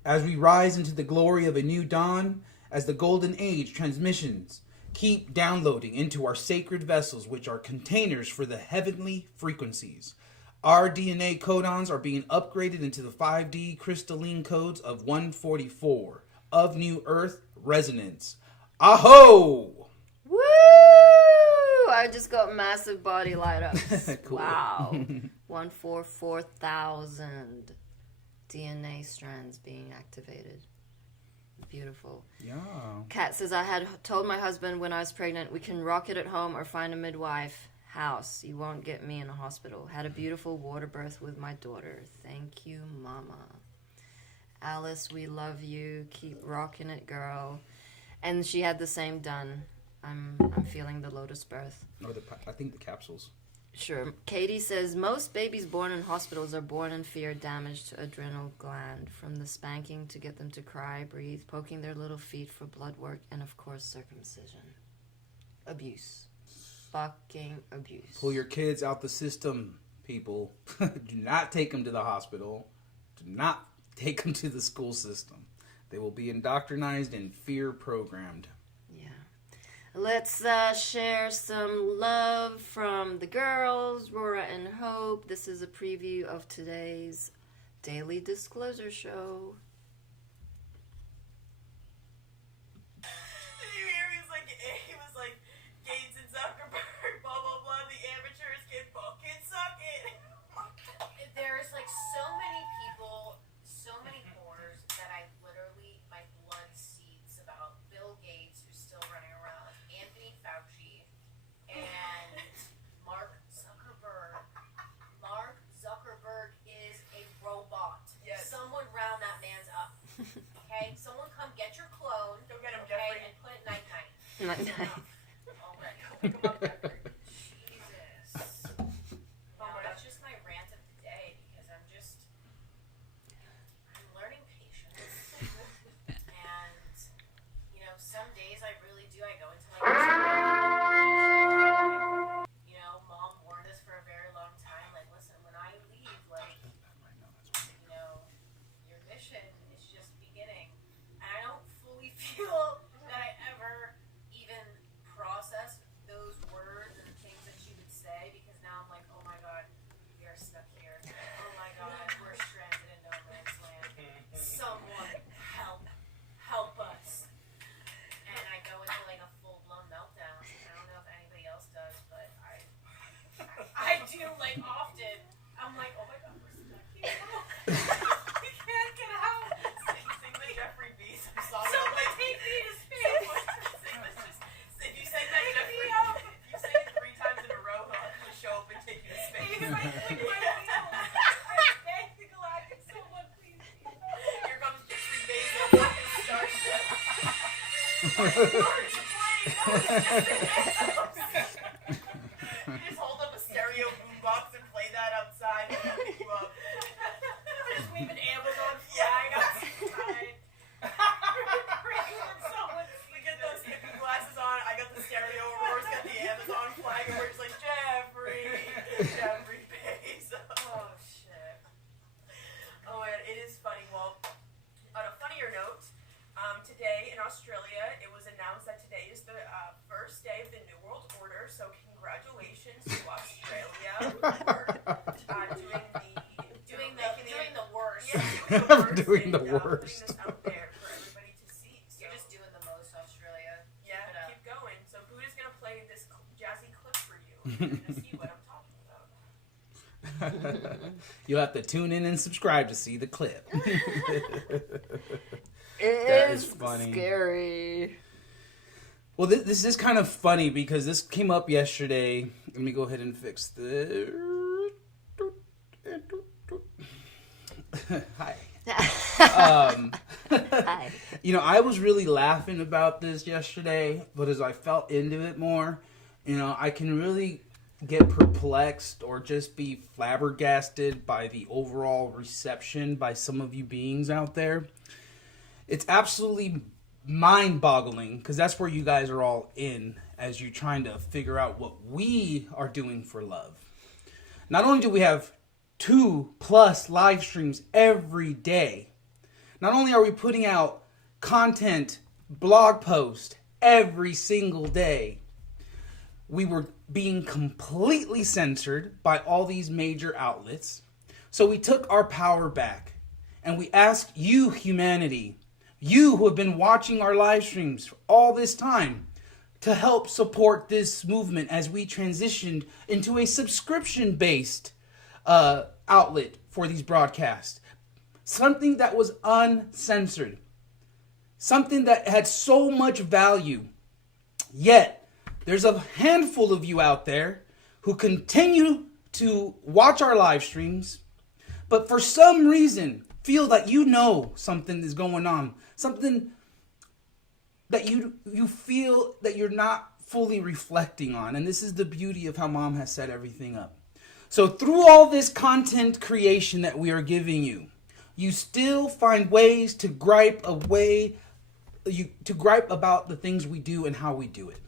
As we rise into the glory of a new dawn, as the Golden Age transmissions keep downloading into our sacred vessels, which are containers for the heavenly frequencies. Our DNA codons are being upgraded into the 5D crystalline codes of 144 of New Earth resonance. Aho! Woo! I just got massive body light ups. Cool. Wow. 144,000 DNA strands being activated. Beautiful. Yeah. Kat says, I had told my husband when I was pregnant, we can rock it at home or find a midwife house. You won't get me in a hospital. Had a beautiful water birth with my daughter. Thank you, Mama. Alice, we love you. Keep rocking it, girl. And she had the same done. I'm feeling the lotus birth. Or I think the capsules. Sure. Katie says, most babies born in hospitals are born in fear, damage to adrenal gland, from the spanking to get them to cry, breathe, poking their little feet for blood work, and of course circumcision. Abuse. Fucking abuse. Pull your kids out the system, people. Do not take them to the hospital. Do not take them to the school system. They will be indoctrinized and fear programmed. Let's share some love from the girls, Rora and Hope. This is a preview of today's Daily Disclosure Show. He was like, Gates and Zuckerberg, blah, blah, blah, the amateurs can fucking suck it. There's like so many people, so many whores that I literally, my blood seethes about. Bill Gates, who's still running around, Anthony Fauci, and Mark Zuckerberg. Mark Zuckerberg is a robot. Yes. Someone round that man's up. Okay? Someone come get your clone. Go get him, okay, Jeffrey. and put it night-night. Already. Come on, Jeffrey. Jesus. That's just my rant of the day because I'm learning patience. And, some days I really do. I go into Mom warned us for a very long time. Like, listen, when I leave, your mission is just beginning. And I don't fully feel that I ever even process those words and things that you would say because now I'm like, oh my god, we are stuck here. Oh my god, we're stranded in no man's land. Someone help us. And I go into like a full-blown meltdown. I don't know if anybody else does, but I do like often. I'm like, oh my god, we're stuck here. We can't get out. Sing the Jeffrey B. song. Someone take me to space. If you say that, Jeffrey, if you say it 3 times in a row, he'll show up and take you to space. He's like, I beg the Galactic, someone please. Here comes Jeffrey Bezos on his starship. You just hold up a stereo boombox and play that outside and he'll pick you up. Just wave an Amazon flag outside. We get those hippie glasses on. I got the stereo. Aurora's got the Amazon flag, and we're just like, Jeffrey Bezos. Oh shit. Oh man, it is funny. Well, on a funnier note, today in Australia, it was announced that today is the first day of the New World Order. So congratulations to Australia for doing the worst. Doing the and, worst. putting this out there. you're gonna see what I'm talking about. You'll have to tune in and subscribe to see the clip. It is is funny. scary. Well, this is kind of funny because this came up yesterday. Let me go ahead and fix the. Hi. Hi. You know, I was really laughing about this yesterday, but as I felt into it more, you know, I can really get perplexed or just be flabbergasted by the overall reception by some of you beings out there. It's absolutely mind-boggling because that's where you guys are all in as you're trying to figure out what we are doing for love. Not only do we have 2+ live streams every day, not only are we putting out content, blog posts every single day, we were being completely censored by all these major outlets. So we took our power back and we asked you, humanity, you who have been watching our live streams for all this time, to help support this movement as we transitioned into a subscription-based outlet for these broadcasts. Something that was uncensored. Something that had so much value. Yet, there's a handful of you out there who continue to watch our live streams, but for some reason feel that you know something is going on. Something that you feel that you're not fully reflecting on. And this is the beauty of how Mom has set everything up. So through all this content creation that we are giving you, you still find ways to gripe about the things we do and how we do it.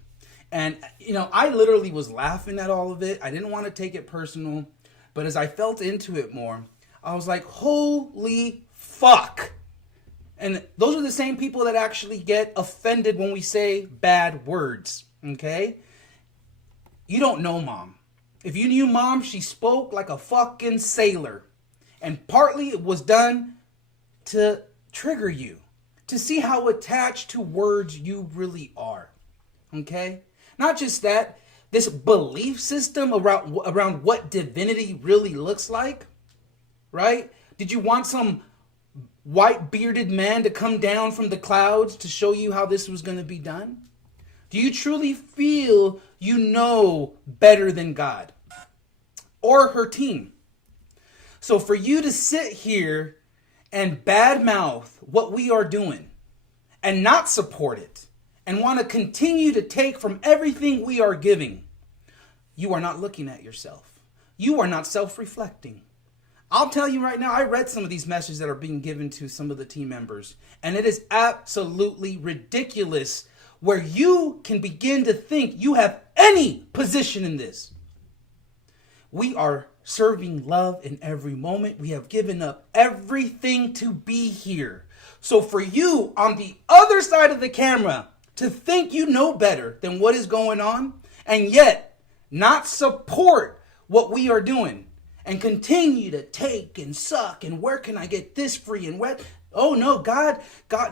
And, you know, I literally was laughing at all of it. I didn't want to take it personal. But as I felt into it more, I was like, holy fuck. And those are the same people that actually get offended when we say bad words, okay? You don't know Mom. If you knew Mom, she spoke like a fucking sailor. And partly it was done to trigger you, to see how attached to words you really are, okay? Not just that, this belief system around what divinity really looks like, right? Did you want some white bearded man to come down from the clouds to show you how this was going to be done? Do you truly feel you know better than God or her team? So for you to sit here and badmouth what we are doing and not support it and want to continue to take from everything we are giving, you are not looking at yourself. You are not self-reflecting. I'll tell you right now, I read some of these messages that are being given to some of the team members, and it is absolutely ridiculous where you can begin to think you have any position in this. We are serving love in every moment. We have given up everything to be here. So for you on the other side of the camera to think you know better than what is going on and yet not support what we are doing, and continue to take and suck and where can I get this free and what? Oh no, God,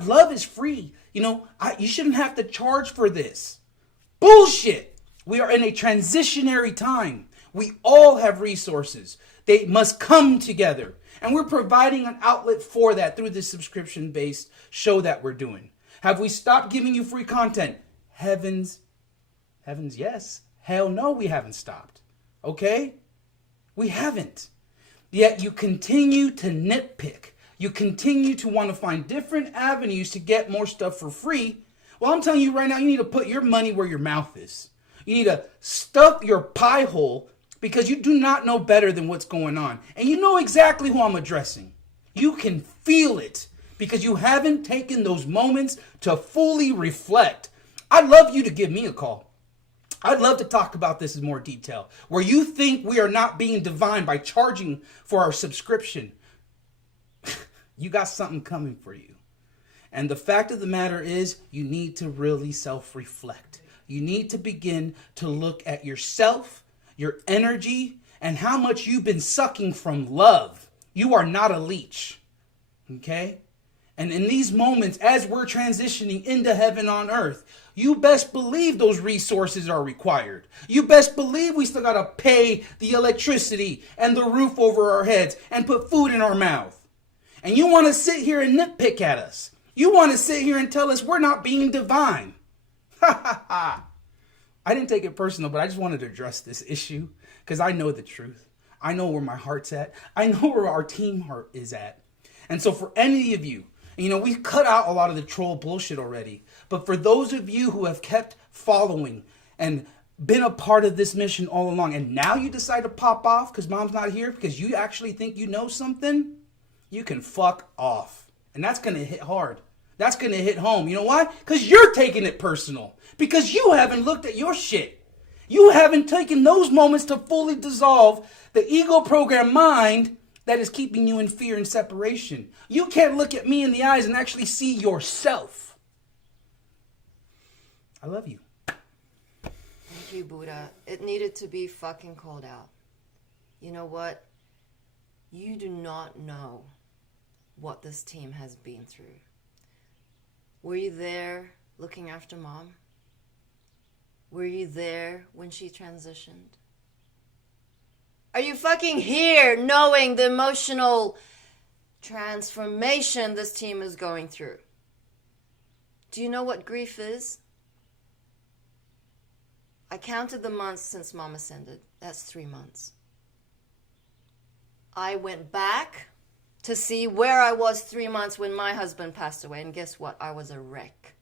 love is free. You know, you shouldn't have to charge for this. Bullshit. We are in a transitionary time. We all have resources. They must come together. And we're providing an outlet for that through this subscription-based show that we're doing. Have we stopped giving you free content? Heavens, yes. Hell no, we haven't stopped. Okay? We haven't. Yet you continue to nitpick. You continue to want to find different avenues to get more stuff for free. Well, I'm telling you right now, you need to put your money where your mouth is. You need to stuff your pie hole because you do not know better than what's going on. And you know exactly who I'm addressing. You can feel it because you haven't taken those moments to fully reflect. I'd love you to give me a call. I'd love to talk about this in more detail. Where you think we are not being divine by charging for our subscription, you got something coming for you. And the fact of the matter is, you need to really self-reflect. You need to begin to look at yourself, your energy, and how much you've been sucking from love. You are not a leech. Okay? And in these moments, as we're transitioning into heaven on earth, you best believe those resources are required. You best believe we still got to pay the electricity and the roof over our heads and put food in our mouth. And you want to sit here and nitpick at us. You want to sit here and tell us we're not being divine. Ha ha ha. I didn't take it personal, but I just wanted to address this issue because I know the truth. I know where my heart's at. I know where our team heart is at. And so for any of you, we've cut out a lot of the troll bullshit already. But for those of you who have kept following and been a part of this mission all along, and now you decide to pop off because mom's not here because you actually think you know something, you can fuck off. And that's going to hit hard. That's going to hit home. You know why? Because you're taking it personal. Because you haven't looked at your shit. You haven't taken those moments to fully dissolve the ego program mind that is keeping you in fear and separation. You can't look at me in the eyes and actually see yourself. I love you. Thank you, Buddha. It needed to be fucking called out. You know what? You do not know what this team has been through. Were you there looking after mom? Were you there when she transitioned? Are you fucking here knowing the emotional transformation this team is going through? Do you know what grief is? I counted the months since mom ascended. That's 3 months. I went back to see where I was 3 months when my husband passed away. And guess what? I was a wreck.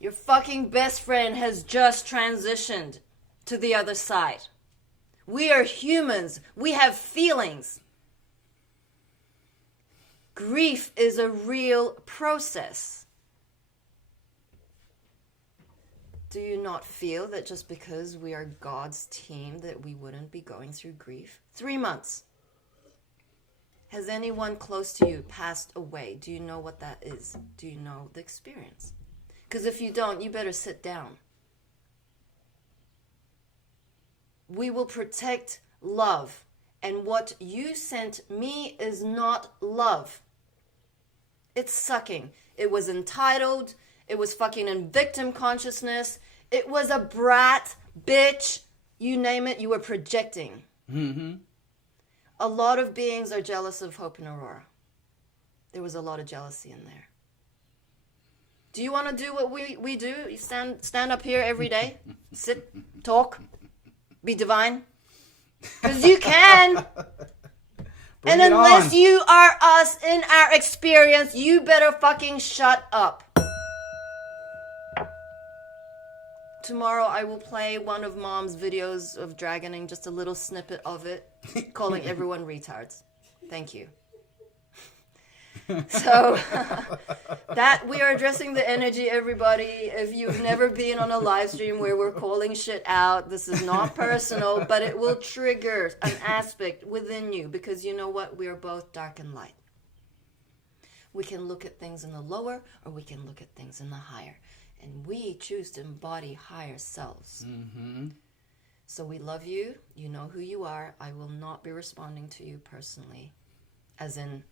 Your fucking best friend has just transitioned to the other side. We are humans. We have feelings. Grief is a real process. Do you not feel that just because we are God's team that we wouldn't be going through grief? 3 months. Has anyone close to you passed away? Do you know what that is? Do you know the experience? Because if you don't, you better sit down. We will protect love. And what you sent me is not love. It's sucking. It was entitled. It was fucking in victim consciousness. It was a brat, bitch, you name it, you were projecting. Mm-hmm. A lot of beings are jealous of Hope and Aurora. There was a lot of jealousy in there. Do you want to do what we do? You stand up here every day, sit, talk, be divine? Because you can. And unless you are us in our experience, you better fucking shut up. Tomorrow I will play one of Mom's videos of dragoning, just a little snippet of it, calling everyone retards. Thank you. So, that we are addressing the energy, everybody. If you've never been on a live stream where we're calling shit out, this is not personal, but it will trigger an aspect within you, because you know what? We are both dark and light. We can look at things in the lower, or we can look at things in the higher. And we choose to embody higher selves. Mm-hmm. So we love you. You know who you are. I will not be responding to you personally, as in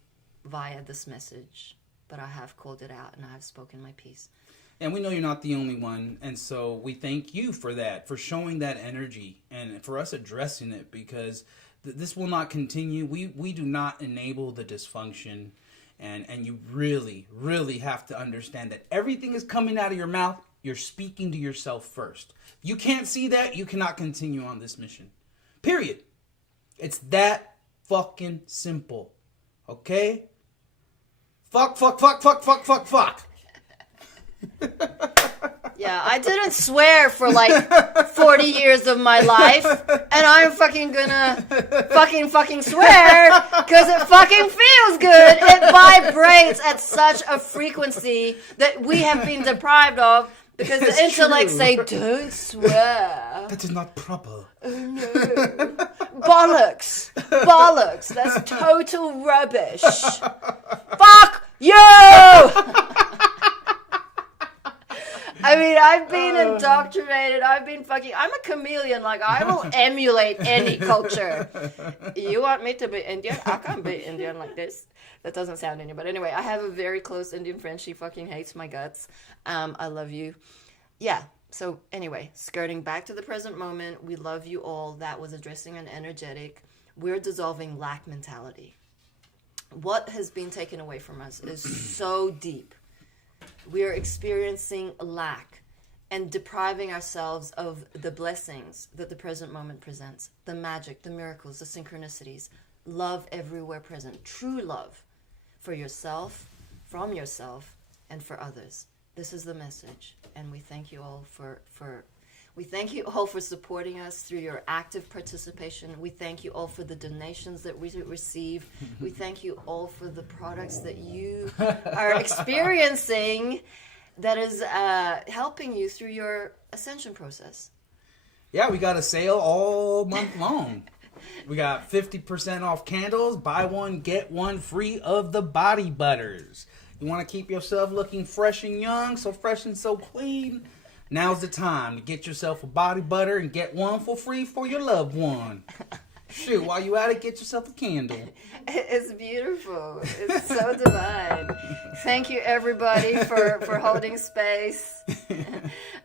via this message. But I have called it out and I have spoken my piece. And we know you're not the only one. And so we thank you for that, for showing that energy and for us addressing it, because this will not continue. We do not enable the dysfunction. And you really, really have to understand that everything is coming out of your mouth. You're speaking to yourself first. You can't see that. You cannot continue on this mission. Period. It's that fucking simple. Okay? Fuck. Yeah, I didn't swear for like 40 years of my life, and I'm fucking gonna fucking swear because it fucking feels good. It vibrates at such a frequency that we have been deprived of because the intellect say, don't swear. That is not proper. Oh no. Bollocks. That's total rubbish. Fuck you! I mean, I've been indoctrinated. I'm a chameleon. Like, I will emulate any culture. You want me to be Indian? I can't be Indian like this. That doesn't sound Indian. But anyway, I have a very close Indian friend. She fucking hates my guts. I love you. Yeah. So anyway, skirting back to the present moment, we love you all. That was addressing an energetic. We're dissolving lack mentality. What has been taken away from us is so deep. We are experiencing lack and depriving ourselves of the blessings that the present moment presents. The magic, the miracles, the synchronicities. Love everywhere present. True love for yourself, from yourself, and for others. This is the message, and we thank you all for supporting us through your active participation. We thank you all for the donations that we receive. We thank you all for the products that you are experiencing that is helping you through your ascension process. Yeah, we got a sale all month long. We got 50% off candles, buy one, get one free of the body butters. You want to keep yourself looking fresh and young, so fresh and so clean? Now's the time to get yourself a body butter and get one for free for your loved one. Shoot, while you at it, get yourself a candle. It's beautiful. It's so divine. Thank you, everybody, for holding space.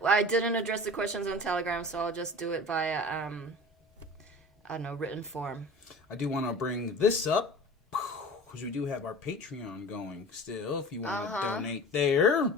Well, I didn't address the questions on Telegram, so I'll just do it via, written form. I do want to bring this up. Because we do have our Patreon going still, if you want to donate there.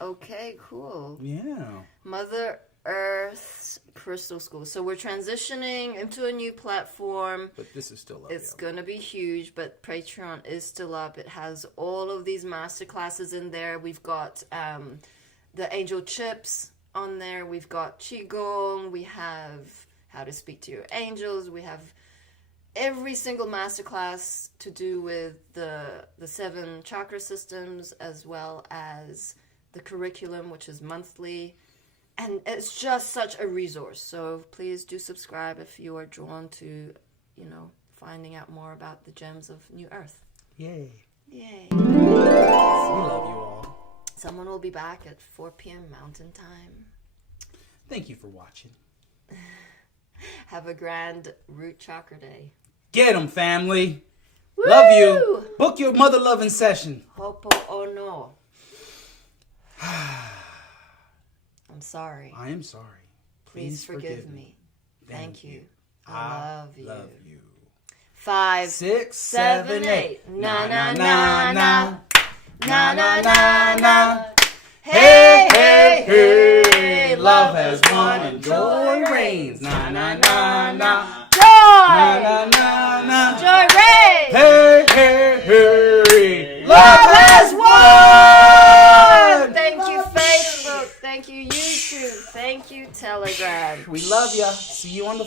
Okay, cool. Yeah. Mother Earth's Crystal School. So we're transitioning into a new platform. But this is still up. It's going to be huge, but Patreon is still up. It has all of these masterclasses in there. We've got the angel chips on there. We've got Qigong. We have how to speak to your angels. We have every single masterclass to do with the 7 chakra systems, as well as the curriculum, which is monthly. And it's just such a resource. So please do subscribe if you are drawn to, finding out more about the gems of New Earth. Yay. Yay. We love you all. Someone will be back at 4 p.m. Mountain Time. Thank you for watching. Have a grand root chakra day. Get 'em, family. Woo! Love you. Book your mother loving session. Ho'oponopono. I'm sorry. I am sorry. Please forgive me. Thank you. I love you. Love you. 5, 6, 7, 8. Na na na na. Na Na na na na. Hey, hey, hey. Love has won and joy reigns. Na na na na. Joy! Na na